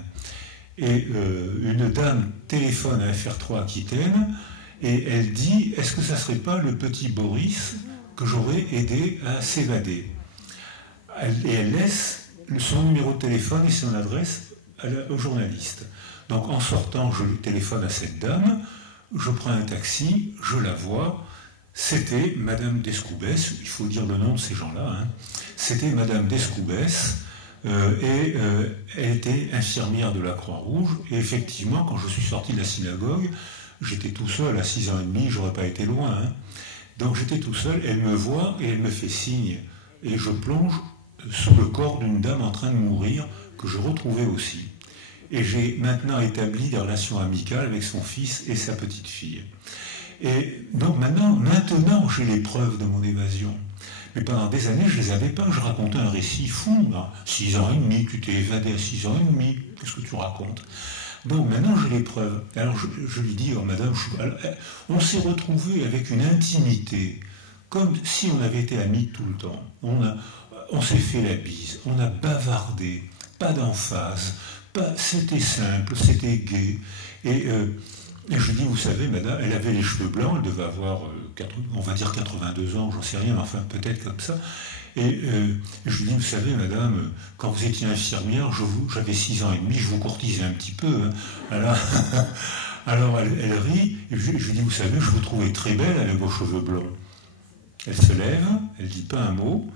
Et une dame téléphone à FR3 Aquitaine, et elle dit, est-ce que ça ne serait pas le petit Boris que j'aurais aidé à s'évader? Et elle laisse son numéro de téléphone et son adresse au journaliste. Donc en sortant, je téléphone à cette dame, je prends un taxi, je la vois, c'était Madame Descoubès, il faut dire le nom de ces gens-là, hein. C'était Madame Descoubès, et elle était infirmière de la Croix-Rouge, et effectivement, quand je suis sorti de la synagogue, j'étais tout seul à 6h30, j'aurais pas été loin, hein. Donc j'étais tout seul, elle me voit et elle me fait signe, et je plonge sous le corps d'une dame en train de mourir, que je retrouvais aussi. Et j'ai maintenant établi des relations amicales avec son fils et sa petite fille. Et donc maintenant j'ai les preuves de mon évasion. Mais pendant des années, je ne les avais pas. Je racontais un récit fou. 6h30, tu t'es évadé à 6h30. Qu'est-ce que tu racontes? Donc maintenant, j'ai les preuves. Alors je lui dis, oh, madame, on s'est retrouvés avec une intimité, comme si on avait été amis tout le temps. On s'est fait la bise, on a bavardé, pas d'emphase, c'était simple, c'était gai. Et je dis, vous savez, madame, elle avait les cheveux blancs, elle devait avoir, on va dire 82 ans, j'en sais rien, mais enfin peut-être comme ça. Et je lui dis, vous savez, madame, quand vous étiez infirmière, j'avais 6 ans et demi, je vous courtisais un petit peu. Hein. Alors elle rit, et je lui dis, vous savez, je vous trouvais très belle avec vos cheveux blancs. Elle se lève, elle ne dit pas un mot,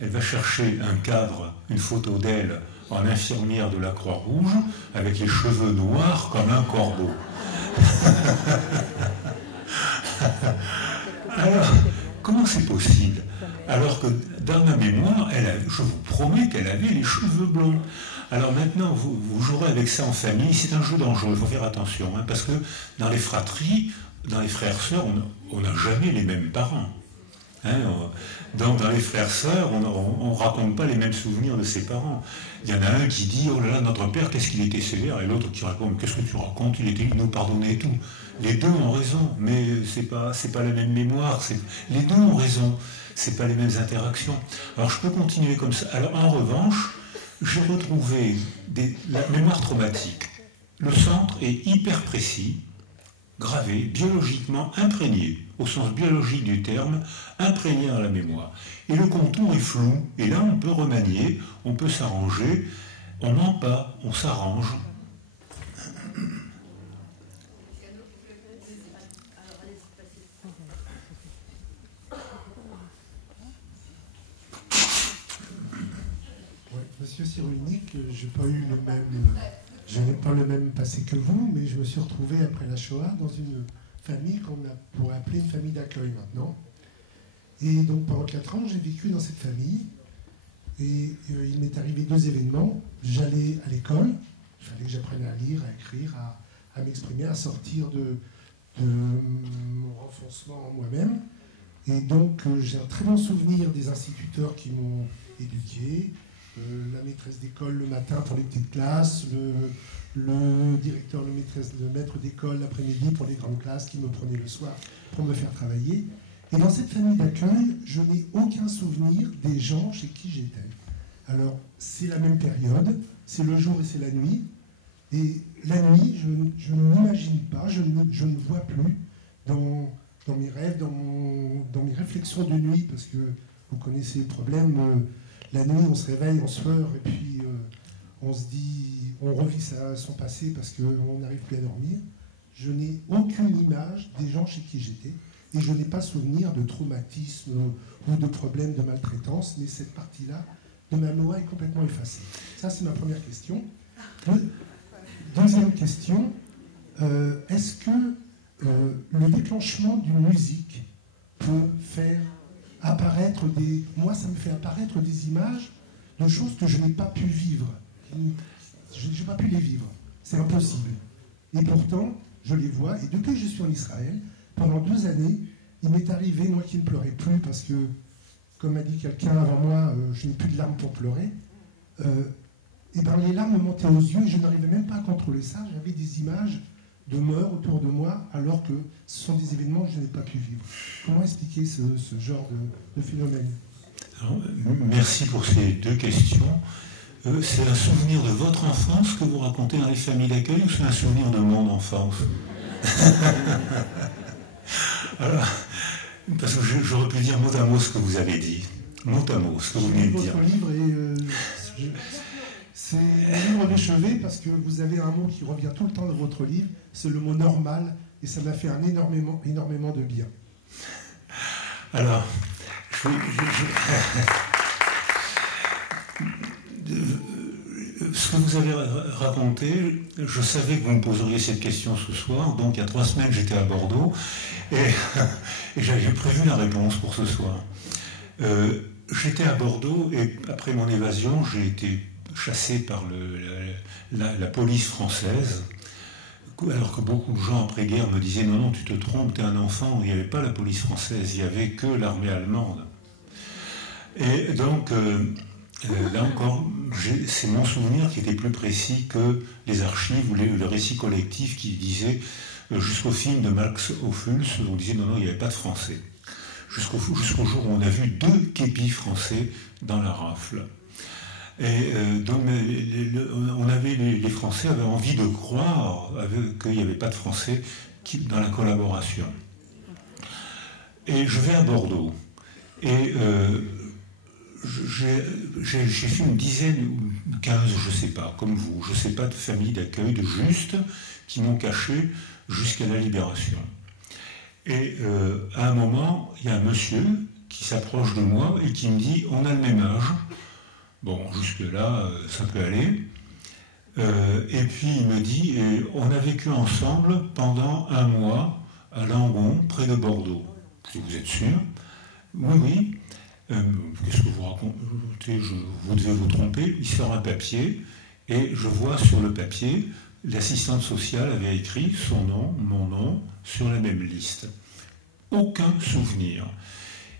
elle va chercher un cadre, une photo d'elle en infirmière de la Croix-Rouge, avec les cheveux noirs comme un corbeau. Alors, comment c'est possible? Alors que dans ma mémoire, je vous promets qu'elle avait les cheveux blonds. Alors maintenant, vous jouerez avec ça en famille, c'est un jeu dangereux, il faut faire attention, hein, parce que dans les fratries, dans les frères-sœurs, on n'a jamais les mêmes parents. Hein, dans les frères-sœurs, on ne raconte pas les mêmes souvenirs de ses parents. Il y en a un qui dit, oh là là, notre père, qu'est-ce qu'il était sévère, et l'autre qui raconte, qu'est-ce que tu racontes, il nous pardonnait et tout. Les deux ont raison, mais c'est pas la même mémoire. Les deux ont raison, c'est pas les mêmes interactions. Alors je peux continuer comme ça. Alors en revanche, j'ai retrouvé la mémoire traumatique. Le centre est hyper précis, gravé, biologiquement imprégné, au sens biologique du terme, imprégné dans la mémoire. Et le contour est flou, et là on peut remanier, on peut s'arranger, on ment pas, on s'arrange. Monsieur Cyrulnik, je n'ai pas le même passé que vous, mais je me suis retrouvé après la Shoah dans une famille qu'on pourrait appeler une famille d'accueil maintenant. Et donc pendant 4 ans, j'ai vécu dans cette famille. Et il m'est arrivé 2 événements. J'allais à l'école, il fallait que j'apprenne à lire, à écrire, à m'exprimer, à sortir de mon renfoncement en moi-même. Et donc j'ai un très bon souvenir des instituteurs qui m'ont éduqué. La maîtresse d'école le matin pour les petites classes, le directeur, le maître d'école l'après-midi pour les grandes classes qui me prenaient le soir pour me faire travailler. Et dans cette famille d'accueil, je n'ai aucun souvenir des gens chez qui j'étais. Alors, c'est la même période, c'est le jour et c'est la nuit. Et la nuit, je ne m'imagine pas, je ne vois plus dans mes rêves, dans mes réflexions de nuit, parce que vous connaissez le problème. La nuit, on se réveille, on se meurt, et puis on se dit, on revit son passé parce qu'on n'arrive plus à dormir. Je n'ai aucune image des gens chez qui j'étais, et je n'ai pas souvenir de traumatisme ou de problèmes de maltraitance, mais cette partie-là de ma mémoire est complètement effacée. Ça, c'est ma première question. Deuxième question, est-ce que le déclenchement d'une musique peut faire apparaître moi, ça me fait apparaître des images de choses que je n'ai pas pu vivre. Je n'ai pas pu les vivre. C'est impossible. Et pourtant, je les vois. Et depuis que je suis en Israël, pendant 2 années, il m'est arrivé, moi qui ne pleurais plus, parce que, comme m'a dit quelqu'un avant moi, je n'ai plus de larmes pour pleurer, et bien les larmes me montaient aux yeux et je n'arrivais même pas à contrôler ça. J'avais des images de mort autour de moi, alors que ce sont des événements que je n'ai pas pu vivre. Comment expliquer ce genre de phénomène? Alors, merci pour ces 2 questions. C'est un souvenir de votre enfance que vous racontez dans les familles d'accueil, ou c'est un souvenir de mon enfance? Alors, parce que j'aurais pu dire mot à mot ce que vous avez dit. Mot à mot, ce que vous venez de dire. Votre livre c'est un livre de chevet, parce que vous avez un mot qui revient tout le temps dans votre livre, c'est le mot normal, et ça m'a fait énormément de bien. Alors, ce que vous avez raconté, je savais que vous me poseriez cette question ce soir, donc il y a 3 semaines j'étais à Bordeaux, et j'avais prévu la réponse pour ce soir. J'étais à Bordeaux, et après mon évasion, j'ai été chassé par la police française, alors que beaucoup de gens après-guerre me disaient « Non, non, tu te trompes, t'es un enfant », il n'y avait pas la police française, il n'y avait que l'armée allemande. Et donc, là encore, c'est mon souvenir qui était plus précis que les archives ou le récit collectif qui disait, jusqu'au film de Max Ophuls, on disait « Non, non, il n'y avait pas de Français ». Jusqu'au jour où on a vu 2 képis français dans la rafle. Et donc, les Français avaient envie de croire qu'il n'y avait pas de Français dans la collaboration. Et je vais à Bordeaux. Et j'ai fait une dizaine ou 15, je ne sais pas, comme vous, je ne sais pas, de familles d'accueil, de justes, qui m'ont caché jusqu'à la libération. Et à un moment, il y a un monsieur qui s'approche de moi et qui me dit « On a le même âge ». Bon, jusque-là, ça peut aller. Et puis il me dit « On a vécu ensemble pendant 1 mois à Langon, près de Bordeaux. » Si vous êtes sûr? Oui, oui. Qu'est-ce que vous racontez? Vous devez vous tromper. Il sort un papier et je vois sur le papier, l'assistante sociale avait écrit son nom, mon nom, sur la même liste. Aucun souvenir.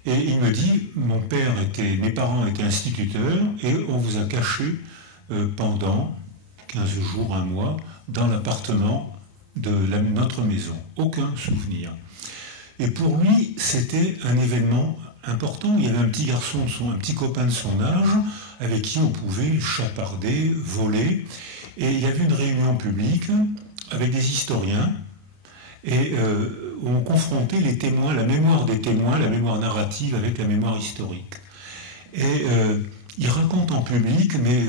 Et il me dit, mes parents étaient instituteurs et on vous a caché pendant 15 jours, 1 mois, dans l'appartement de notre maison. Aucun souvenir. Et pour lui, c'était un événement important. Il y avait un petit garçon, un petit copain de son âge, avec qui on pouvait chaparder, voler. Et il y avait une réunion publique avec des historiens, et on confrontait les témoins, la mémoire des témoins, la mémoire narrative avec la mémoire historique. Et il raconte en public, mais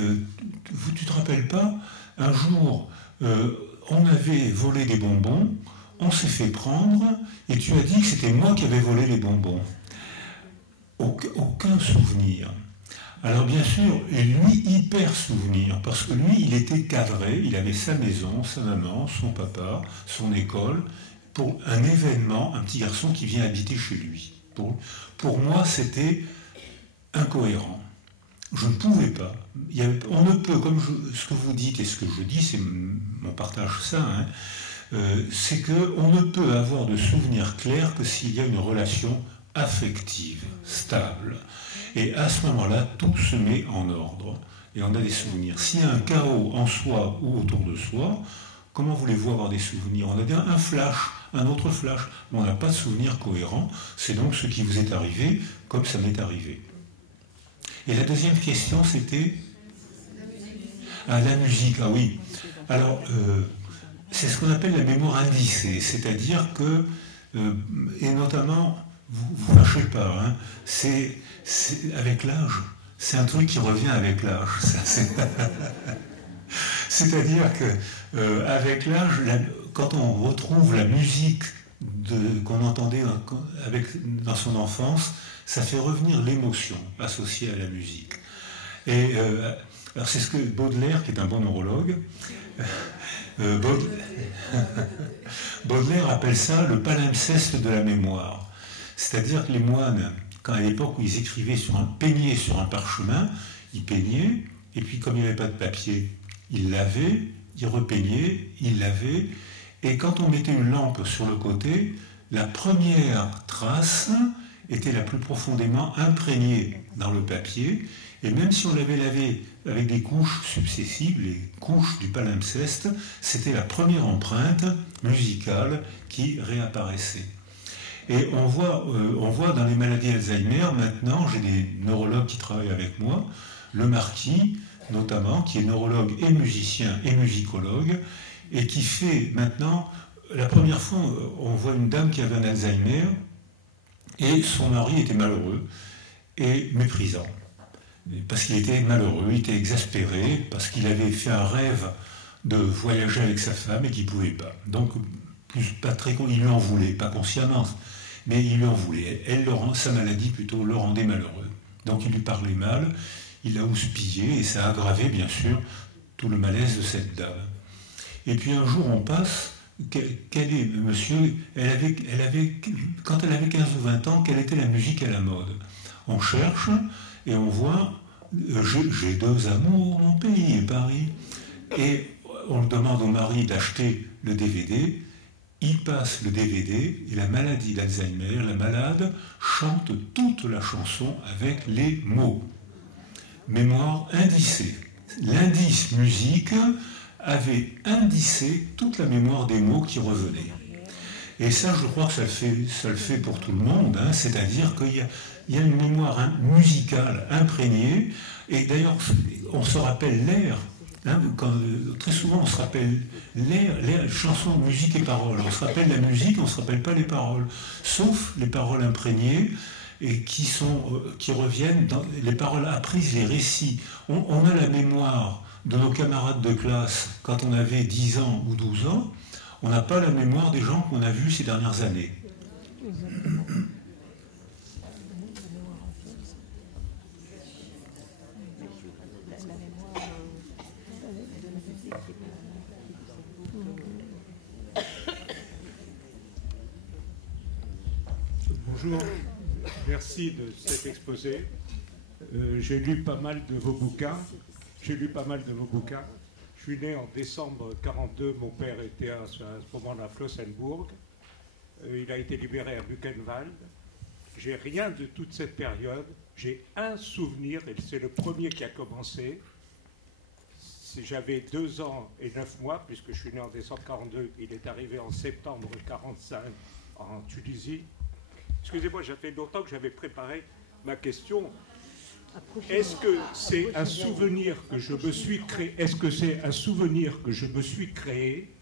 tu te rappelles pas, un jour, on avait volé des bonbons, on s'est fait prendre, et tu as dit que c'était moi qui avais volé les bonbons. Aucun souvenir. Alors bien sûr, et lui, hyper souvenir, parce que lui, il était cadré, il avait sa maison, sa maman, son papa, son école, pour un événement, un petit garçon qui vient habiter chez lui. Pour moi, c'était incohérent. Je ne pouvais pas. On ne peut, comme ce que vous dites et ce que je dis, on partage ça, hein, c'est qu'on ne peut avoir de souvenirs clairs que s'il y a une relation affective, stable. Et à ce moment-là, tout se met en ordre. Et on a des souvenirs. S'il y a un chaos en soi ou autour de soi, comment voulez-vous avoir des souvenirs? On a un flash, un autre flash, mais on n'a pas de souvenirs cohérents. C'est donc ce qui vous est arrivé comme ça m'est arrivé. Et la deuxième question, c'était... Ah, la musique, ah oui. Alors, c'est ce qu'on appelle la mémoire indicée, c'est-à-dire que, et notamment... Vous ne fâchez pas, hein. C'est avec l'âge, c'est un truc qui revient avec l'âge. C'est-à-dire que avec l'âge, quand on retrouve la musique qu'on entendait dans son enfance, ça fait revenir l'émotion associée à la musique. Et alors c'est ce que Baudelaire, qui est un bon neurologue, Baudelaire appelle ça le palimpseste de la mémoire. C'est-à-dire que les moines, quand à l'époque où ils écrivaient peignaient sur un parchemin, ils peignaient, et puis comme il n'y avait pas de papier, ils lavaient, ils repeignaient, ils lavaient, et quand on mettait une lampe sur le côté, la première trace était la plus profondément imprégnée dans le papier, et même si on l'avait lavé avec des couches successives, les couches du palimpseste, c'était la première empreinte musicale qui réapparaissait. Et on voit dans les maladies Alzheimer, maintenant, j'ai des neurologues qui travaillent avec moi, le Marquis, notamment, qui est neurologue et musicien et musicologue, et qui fait maintenant, la première fois, on voit une dame qui avait un Alzheimer, et son mari était malheureux et méprisant. Parce qu'il était malheureux, il était exaspéré, parce qu'il avait fait un rêve de voyager avec sa femme et qu'il ne pouvait pas. Donc, pas très, il lui en voulait, pas consciemment. mais il lui en voulait. Sa maladie plutôt le rendait malheureux. Donc il lui parlait mal, il l'a houspillé, et ça a aggravé bien sûr tout le malaise de cette dame. Et puis un jour on passe, quel est, monsieur, quand elle avait 15 ou 20 ans, quelle était la musique à la mode? On cherche et on voit j'ai deux amours, mon pays et Paris. Et on demande au mari d'acheter le DVD. Il passe le DVD et la maladie d'Alzheimer, la malade, chante toute la chanson avec les mots. Mémoire indicée. L'indice musique avait indicé toute la mémoire des mots qui revenaient. Et ça, je crois que ça le fait pour tout le monde, hein, c'est-à-dire qu'il y a une mémoire musicale imprégnée, et d'ailleurs, on se rappelle l'air. Hein, très souvent, on se rappelle les chansons, musique et paroles. On se rappelle la musique, on ne se rappelle pas les paroles, sauf les paroles imprégnées et qui reviennent dans les paroles apprises, les récits. On a la mémoire de nos camarades de classe quand on avait 10 ans ou 12 ans. On n'a pas la mémoire des gens qu'on a vus ces dernières années. Bonjour, merci de cet exposé. J'ai lu pas mal de vos bouquins. Je suis né en décembre 1942. Mon père était à ce moment-là à Flossenburg. Il a été libéré à Buchenwald. J'ai rien de toute cette période. J'ai un souvenir, et c'est le premier qui a commencé. J'avais 2 ans et 9 mois, puisque je suis né en décembre 1942. Il est arrivé en septembre 1945 en Tunisie. Excusez-moi, ça fait longtemps que j'avais préparé ma question. Est-ce que c'est un souvenir que je me suis créé? Est-ce que c'est un souvenir que je me suis créé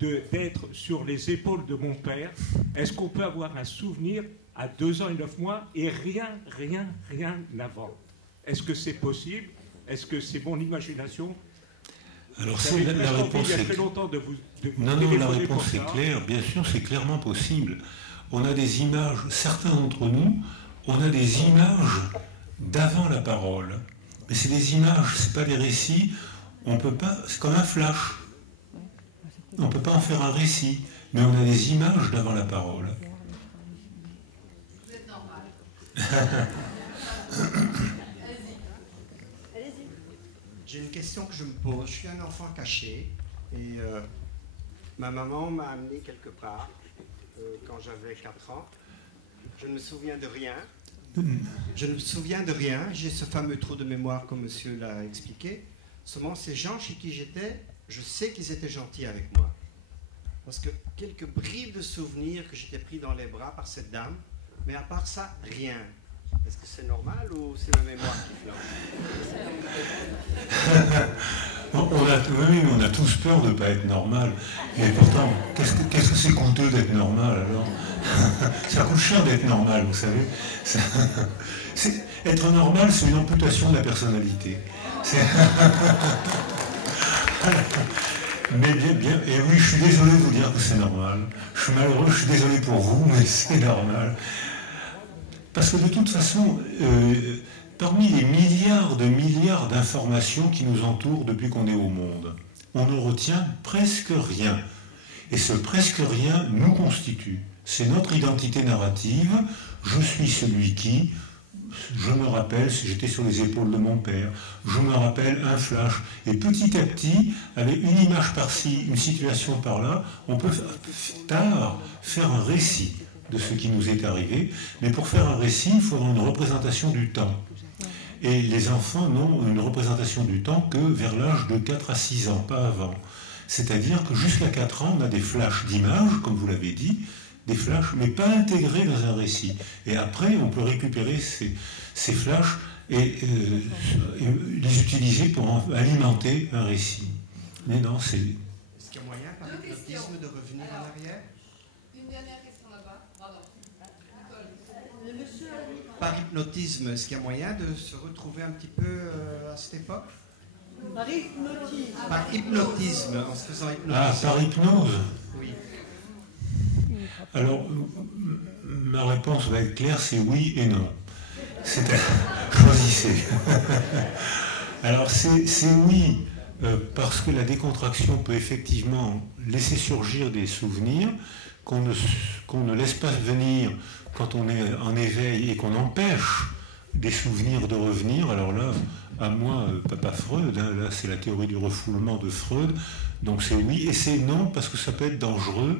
d'être sur les épaules de mon père? Est-ce qu'on peut avoir un souvenir à 2 ans et 9 mois et rien avant? Est-ce que c'est possible? Est-ce que c'est mon imagination? Alors la réponse est... Non, la réponse est claire. Bien sûr, c'est clairement possible. On a des images, certains d'entre nous, on a des images d'avant la parole. Mais c'est des images, c'est pas des récits. On peut pas, c'est comme un flash. On ne peut pas en faire un récit, mais on a des images d'avant la parole. Vous êtes normal. Allez-y. J'ai une question que je me pose. Je suis un enfant caché et ma maman m'a amené quelque part quand j'avais 4 ans. Je ne me souviens de rien. J'ai ce fameux trou de mémoire comme monsieur l'a expliqué. Seulement, ces gens chez qui j'étais, je sais qu'ils étaient gentils avec moi. Parce que quelques bribes de souvenirs que j'étais pris dans les bras par cette dame, mais à part ça, rien. Est-ce que c'est normal ou c'est ma mémoire qui on a tous peur de ne pas être normal. Et pourtant, qu'est-ce que c'est coûteux d'être normal alors? Ça coûte cher d'être normal, vous savez. Être normal, c'est une amputation de la personnalité. Mais bien, et oui, je suis désolé de vous dire que c'est normal. Je suis malheureux, je suis désolé pour vous, mais c'est normal. Parce que de toute façon, parmi les milliards d'informations qui nous entourent depuis qu'on est au monde, on ne retient presque rien. Et ce presque rien nous constitue. C'est notre identité narrative. Je suis celui qui... Je me rappelle, si j'étais sur les épaules de mon père, je me rappelle un flash. Et petit à petit, avec une image par-ci, une situation par-là, on peut faire un récit de ce qui nous est arrivé. Mais pour faire un récit, il faut avoir une représentation du temps. Et les enfants n'ont une représentation du temps que vers l'âge de 4 à 6 ans, pas avant. C'est-à-dire que jusqu'à 4 ans, on a des flashs d'images, comme vous l'avez dit, des flashs, mais pas intégrés dans un récit. Et après, on peut récupérer ces flashs et les utiliser pour alimenter un récit. Mais non, c'est... Est-ce qu'il y a moyen, par hypnotisme, de revenir en arrière? Une dernière question là-bas. Pardon. Par hypnotisme, est-ce qu'il y a moyen de se retrouver un petit peu à cette époque? Par hypnotisme. Par hypnotisme, en se faisant hypnotiser. Ah, par hypnose? Oui. Alors, ma réponse va être claire, c'est oui et non. Choisissez. Alors c'est oui, parce que la décontraction peut effectivement laisser surgir des souvenirs qu'on ne laisse pas venir quand on est en éveil et qu'on empêche des souvenirs de revenir. Alors là, à moi, pas Freud, hein, là c'est la théorie du refoulement de Freud, donc c'est oui, et c'est non parce que ça peut être dangereux.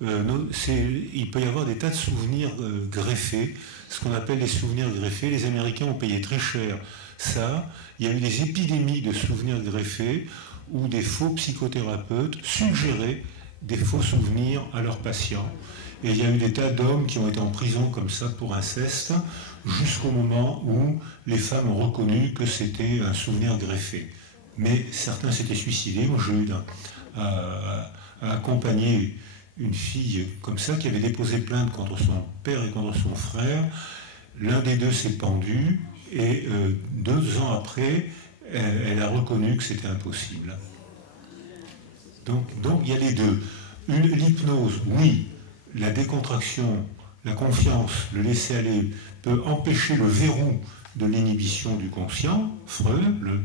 Il peut y avoir des tas de souvenirs greffés, ce qu'on appelle les souvenirs greffés. Les Américains ont payé très cher ça. Il y a eu des épidémies de souvenirs greffés où des faux psychothérapeutes suggéraient des faux souvenirs à leurs patients. Et il y a eu des tas d'hommes qui ont été en prison comme ça pour inceste, jusqu'au moment où les femmes ont reconnu que c'était un souvenir greffé. Mais certains s'étaient suicidés. Moi, j'ai eu à accompagner une fille comme ça qui avait déposé plainte contre son père et contre son frère. L'un des deux s'est pendu et 2 ans après, elle a reconnu que c'était impossible. Donc il y a les deux. L'hypnose, oui, la décontraction, la confiance, le laisser-aller peut empêcher le verrou de l'inhibition du conscient. Freud,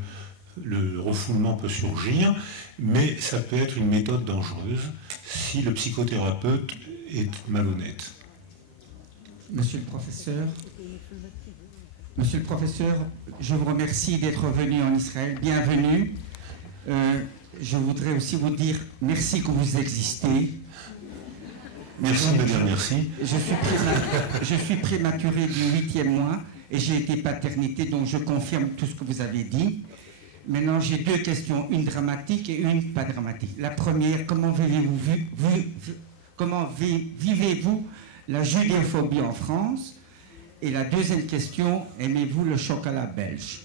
le refoulement peut surgir, mais ça peut être une méthode dangereuse si le psychothérapeute est malhonnête. Monsieur le professeur, je vous remercie d'être venu en Israël. Bienvenue. Je voudrais aussi vous dire merci que vous existez. Merci de me dire merci. Je suis prématuré du 8e mois et j'ai été paternité, donc je confirme tout ce que vous avez dit. Maintenant, j'ai 2 questions, une dramatique et une pas dramatique. La première, comment vivez-vous la judéophobie en France? Et la deuxième question, aimez-vous le chocolat belge?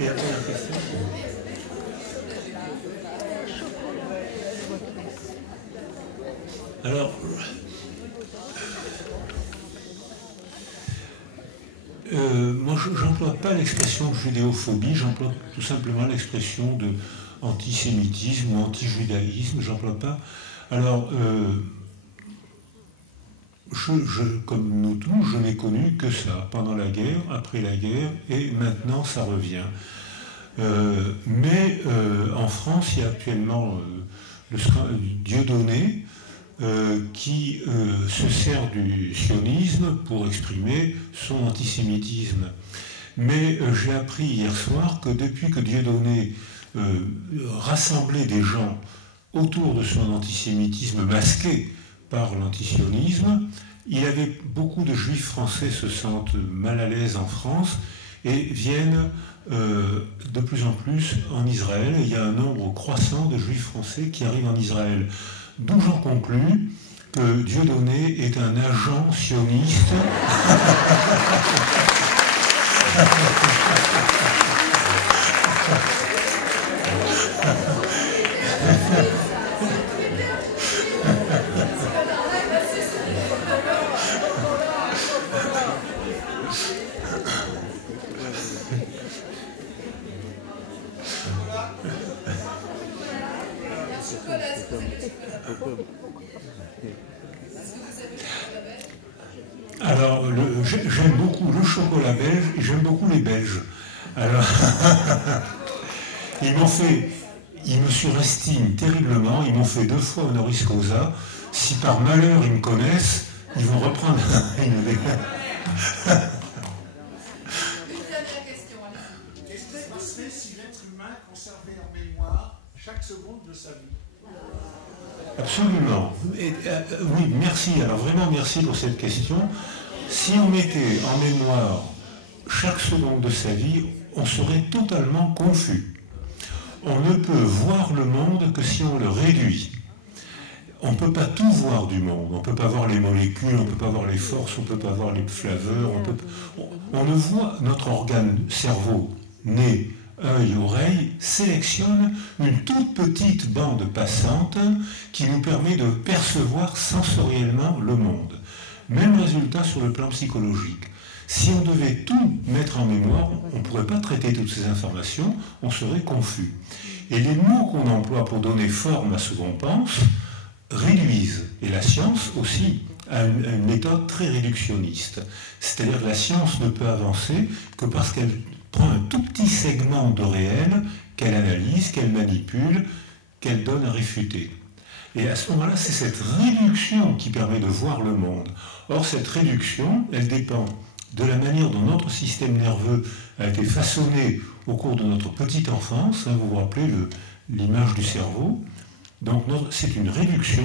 Et après la question. Alors, moi je n'emploie pas l'expression judéophobie, j'emploie tout simplement l'expression de antisémitisme ou anti-judaïsme, j'emploie pas. Alors, comme nous tous, je n'ai connu que ça, pendant la guerre, après la guerre, et maintenant ça revient. Mais en France, il y a actuellement Dieudonné qui se sert du sionisme pour exprimer son antisémitisme. Mais j'ai appris hier soir que depuis que Dieudonné rassemblait des gens autour de son antisémitisme masqué par l'antisionisme, il y avait beaucoup de juifs français se sentent mal à l'aise en France et viennent de plus en plus en Israël. Et il y a un nombre croissant de juifs français qui arrivent en Israël. D'où j'en conclus que Dieudonné est un agent sioniste. Alors, j'aime beaucoup le chocolat belge et j'aime beaucoup les Belges. Alors, ils me surestiment terriblement, ils m'ont fait 2 fois honoris causa. Si par malheur ils me connaissent, ils vont reprendre une dernière question. Qu'est-ce qui se passerait si l'être humain conservait en mémoire chaque seconde de sa vie? Absolument. Oui, merci. Alors vraiment merci pour cette question. Si on mettait en mémoire chaque seconde de sa vie, on serait totalement confus. On ne peut voir le monde que si on le réduit. On ne peut pas tout voir du monde. On ne peut pas voir les molécules, on ne peut pas voir les forces, on ne peut pas voir les flaveurs. On ne voit notre organe cerveau, nez, œil, oreille, sélectionne une toute petite bande passante qui nous permet de percevoir sensoriellement le monde. Même résultat sur le plan psychologique. Si on devait tout mettre en mémoire, on ne pourrait pas traiter toutes ces informations, on serait confus. Et les mots qu'on emploie pour donner forme à ce qu'on pense réduisent. Et la science aussi a une méthode très réductionniste. C'est-à-dire que la science ne peut avancer que parce qu'elle prend un tout petit segment de réel qu'elle analyse, qu'elle manipule, qu'elle donne à réfuter. Et à ce moment-là, c'est cette réduction qui permet de voir le monde. Or, cette réduction, elle dépend de la manière dont notre système nerveux a été façonné au cours de notre petite enfance. Vous vous rappelez l'image du cerveau. Donc, c'est une réduction,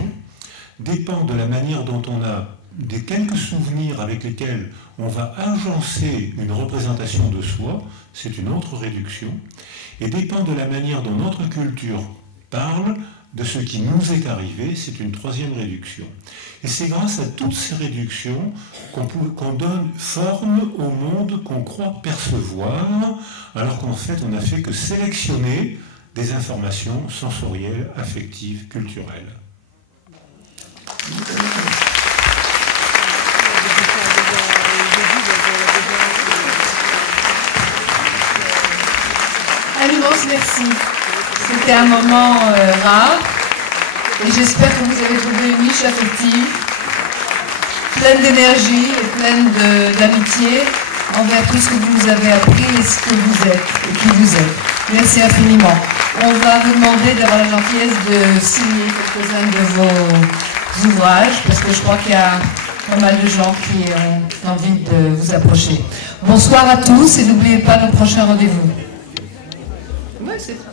dépend de la manière dont on a des quelques souvenirs avec lesquels on va agencer une représentation de soi, c'est une autre réduction, et dépend de la manière dont notre culture parle de ce qui nous est arrivé, c'est une troisième réduction. Et c'est grâce à toutes ces réductions qu'on donne forme au monde qu'on croit percevoir, alors qu'en fait on n'a fait que sélectionner des informations sensorielles, affectives, culturelles. Un immense merci. C'était un moment rare et j'espère que vous avez trouvé une niche affective, pleine d'énergie et pleine d'amitié envers tout ce que vous nous avez appris et ce que vous êtes et qui vous êtes. Merci infiniment. On va vous demander d'avoir la gentillesse de signer quelques-uns de vos ouvrages parce que je crois qu'il y a pas mal de gens qui ont envie de vous approcher. Bonsoir à tous et n'oubliez pas nos prochains rendez-vous. Ouais, c'est ça.